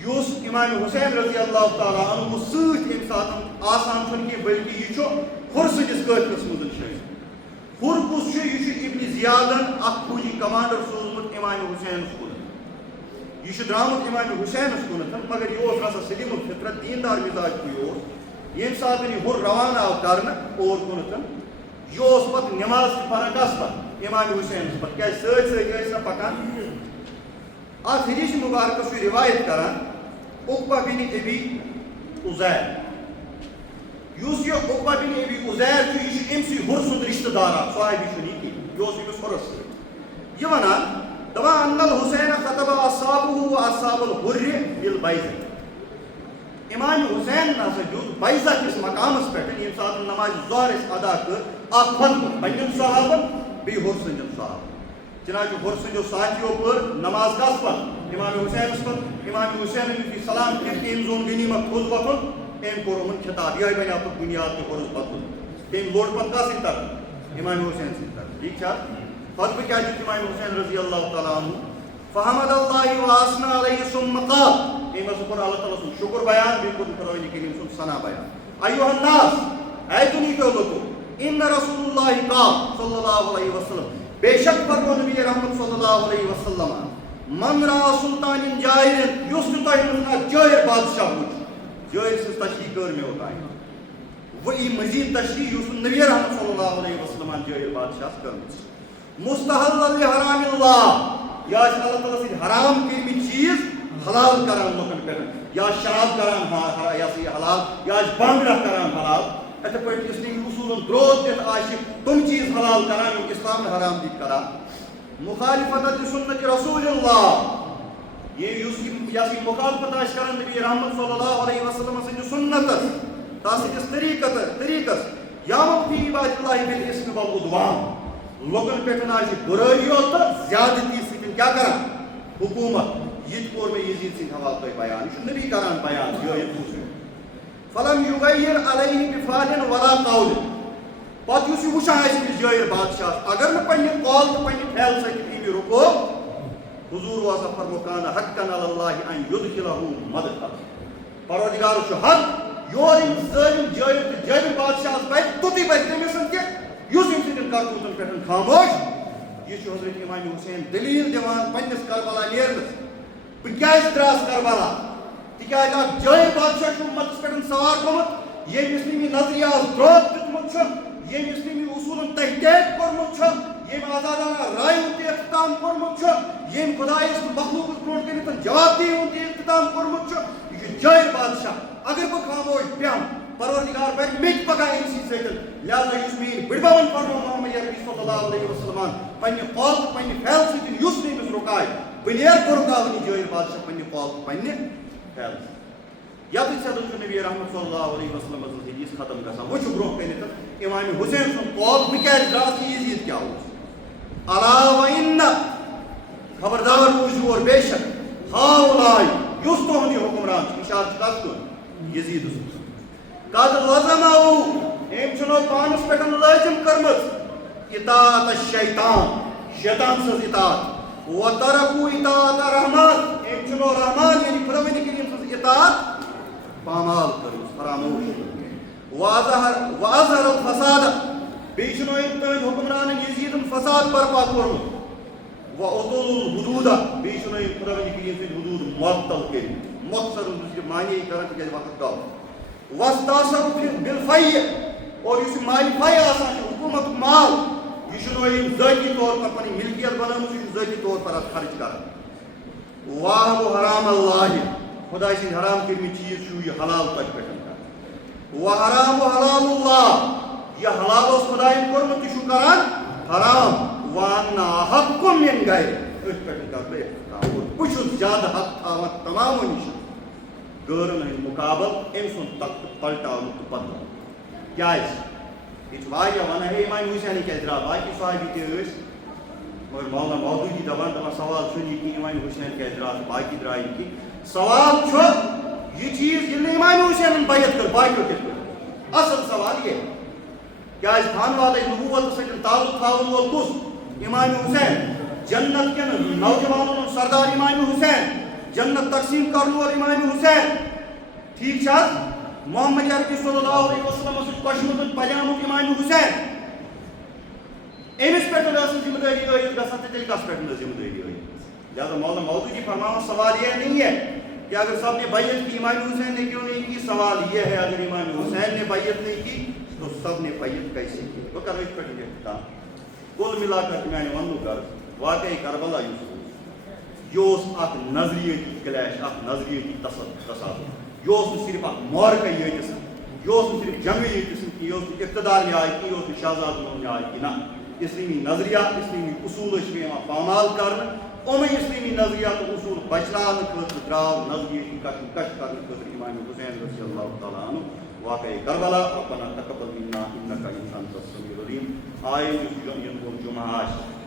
یُس امام حسین رضی اللہ تعالیٰ عنہ سۭتۍ ییٚمہِ ساتہٕ آسان چھُنہٕ کینٛہہ بلکہِ یہِ چھُ ہُر سٕنٛدِس قٲفلس منٛز شٲمِل ہُر کُس چھُ یہِ چھُ ابن زیادن اکھ فوجی کمانڈر سوٗزمُت امام حسینس کُن یہ درامت امام حسینس کن مگر یہ ہسا سلیم الفطرت دیندار مزاج پہ یم سات یہ ہر روانہ آو کرنے اور کن یہ پتہ نماز پران کس پہ امام حسینس پہ کیا سی نا پکان ات حدیث مبارکس روایت کران عقبہ بن ابی عزیر اس یہ عقبہ بن ابی عزیر یہ امسی ہر سند رشتہ دار صحابی یہ امس ہرس یہ ونان دپان ان الحسین خطب اصحابہ و اصحاب الحر بالبیضہ امام حسین نسا دیت بیضہ کس مقامس پہ یم سات نماز ظہر ادا کر اخ خطبہ پنن صحابن بی ہر سندن صحابہ چنانچہ ہر سندو ساتھیو پر نماز کس پر امام حسینس پر امام حسین یتھی سلام ام زون غنیمت کھوز وقت ام کور خطاب یہ بنیا پتہ بنیاد تو ہرس پتہ تم لوٹ پتہ کس سن طرف امام حسین سن طرف ٹھیک چھا خطبہ کیا دیت امام حسین رضی اللہ تعالیٰ عنہ فحمد اللہ واسنا علیہ ثم قال امس پر اللہ تعالیٰ سن شکر بیان بالکل قرآن کریم سن ثنا بیان ایھا الناس اے دنیا کے لوگو ان رسول اللہ قال صلی اللہ علیہ وسلم بے شک فرمو نبی رحمت صلی اللہ علیہ وسلم من را سلطان جائر یس تہ جائر بادشاہ وچ جائر سے تشریح کر میں ہوتا ہے وہ مزید تشریح یس نبی رحمت صلی اللہ علیہ وسلم جائر بادشاہ کرمس مستحل لحرام اللہ یا اللہ تعالیٰ سے حرام کرمی چیز حلال کران لوکن پہ یا شراب کران یا حلال یا بانگڑا کران حلال اتھے پہ اسلامی اصول درود دت آشی تم چیز حلال کران یوم اسلام نے حرام دت کران مخالفت سنت رسول اللہ یہ مخالفت آش کران نبی رحمت صلی اللہ علیہ وسلم سن سنت تاسکس طریقس یامن فی عباد اللہ بالاسم والعدوان لوگن پہ برائیو تو زیادتی سن کیا کران حکومت یہ کور میں یزید سن حوالہ تہ بیان یہ نبی کران بیان فلم یغیر علیہ بفعل ولا قول پتہ اس وچھان اس جائر بادشاہ اگر نہ پنہ قول تو پنہ فعل سۭتۍ یہِ رُکو حضور واسا فرمو کان حقا علی اللہ ان یدخلہ مدخل پروردگار چھُ حق یور ظالم جائر بادشاہ پہ توٚتُے پہ تٔمِس کہ یُس أمۍ سٕنٛدٮ۪ن کرتوٗتن پٮ۪ٹھ خاموش یہ حضرت امام حسین دلیل دِوان پننس کربلا نیرنس بہٕ کیازِ درٛاس کربلا تِکیازِ اکھ جائر بادشاہ چھُ اُمتس پٮ۪ٹھ سوار گوٚمُت ییٚمۍ اسلامی نظریاہس درٛوگ دیُتمُت چھُ ییٚمۍ اسلامی اصوٗلن تحقیق کوٚرمُت چھُ ییٚمۍ آزادانہ رایہِ ہُنٛد تہِ اختتام کوٚرمُت چھُ یم خدایس مخلوق برونٹ کنتھ جواب دہن اختتام کورمت یہ جائر بادشاہ اگر بہ خاموش بیہم پروردگار بر مت پگہ ام سی لہذا اس میری بڑبون فرمو محمد عربی صلی اللہ علیہ وسلم پنہ قول تو پنہ فعل سۭتۍ یُس نہٕ أمِس رُکاے بہٕ نیرٕ بہٕ رُکاوٕ یہِ جٲہِل بادشاہ پنہ قول تو پنہ فعل یتھ سیٚدٕ چھُ نبی رحمت صلی اللہ علیہ وسلم سٕنٛز حدیث ختم گژھان وٕچھو برونٛہہ کنٮ۪تھ امام حسین سُنٛد قول بہٕ کیٛازِ درٛاس یہِ یزیٖد کیٛاہ اوس الا وإن خبردار روٗزِو اور بے شک ہاؤلاے یُس تُہُنٛد یہِ حُکمران چھُ اِشارٕ چھُ کتھ کُن یزیٖد سُنٛد قد لزمو أمۍ چھُنو پانس پٮ۪ٹھ لٲزم کٔرمٕژ اطاعت الشیطان شیطان سٕنٛز اطاعت وترکوا اطاعت الرحمن أمۍ چھُنو رحمان یعنی خۄداوندِ کریم سٕنٛز اطاعت پامال کٔرمٕژ فراموش واظہر الفساد بیٚیہِ چھُنو أمۍ تُہنٛدِ حُکمرانن یزیٖدن فساد برپا کوٚرمُت وأطل الحدود بیٚیہِ چھُنو أمۍ خۄداوندِ کریم سٕنٛدۍ حدوٗد معطل کٔرمٕتۍ مۄخصر صرف معنی کران تِکیٛازِ وقت گوٚو واستاثر بالفی اور یُس مالِ فی آسان چھُ حکوٗمتُک مال یہِ چھُنو أمۍ ذٲتی طور پر پنٕنۍ ملکیت بنٲومٕژ یہِ چھُ ذٲتی طور پر اتھ خرچ کران واہب حرام اللہ خۄداے سٕنٛدۍ حرام کٔرمٕتۍ چیٖز چھُو یہِ حلال تۄہہِ پٮ۪ٹھ کران وحرام حلال اللہ یہِ حلال اوس خۄدایَن کوٚرمُت تہِ چھُو کران حرام وانہ حق من گرِ أتھۍ پٮ۪ٹھ کرٕ بہٕ اختتام اور بہٕ چھُس زیادٕ حق تھاوان تمامو نِش غٲرن ہٕنٛدۍ مُقابل أمۍ سُنٛد تختہٕ پلٹاونُک تہٕ بدلاونُک کیٛازِ یہِ چھُ واریاہ ونان ہے امام حُسینٕے کیٛازِ درٛاو باقٕے صحابی تہِ ٲسۍ مگر مولانا مودودی دپان سوال چھُنہٕ یہِ کینٛہہ امام حُسین کیٛازِ درٛاو تہٕ باقٕے درٛاے نہٕ کینٛہہ سوال چھُ یہِ چیٖز ییٚلہِ نہٕ امام حُسینن بیعت کٔر باقیو کِتھ پٲٹھۍ اصل سوال یہِ کیٛازِ خانوادے نبوت سۭتۍ تعلق تھاوَن وول کُس امام حُسین جنت کٮ۪ن نوجوانن ہُنٛد سردار امام حُسین جنت تقسیم کرن وول امام حُسین ٹھیک چھا محمد عربی صلی اللہ علیہ وسلم سۭتۍ کوٚشمُت پلیومُت امام حُسین أمِس پٮ۪ٹھ ٲس ذمہ دٲری عٲید گژھان تہٕ تیٚلہِ کس پٮ۪ٹھ ٲس ذمہ دٲری عٲید لہذا مولانا مودودی فرماوان سوال یہ نہیں ہے کہ اگر سب نے بیعت کی امام حسین نے کیوں نہیں کی سوال یہ ہے اگر امام حسین نے بیعت نہیں کی تو سب نے بیعت کیسے کی بہٕ کرٕ أتھۍ پٮ۪ٹھ اختتام کُل مِلا کر میانہِ وننُک غرض واقعی کربلا یُس یہ اوس اکھ نظریٲتی کلیش اکھ نظریٲتی تصادُم یہ اوس نہٕ صرف اکھ مارکے یٲتِس یہ اوس نہٕ صرف جنگٕے یٲتِس کینٛہہ یہِ اوس نہٕ اقتدار نیاے کینٛہہ یہِ اوس نہٕ شہزادن ہُنٛد نیاے کینٛہہ نہ اسلامی نظریات اسلامی اصوٗل ٲسۍ یِوان پامال کرنہٕ یِمے اسلامی نظریات تہٕ اصوٗل بچناونہٕ خٲطرٕ درٛاو نظریٲتی کشمکش کرنہٕ خٲطرٕ امام حُسین رضی اللہ تعالیٰ عنہ واقعی کربلا ربنا تقبل منا انك انت السميع العليم آیہِ یُس یِنہٕ وول جمعہ آسہِ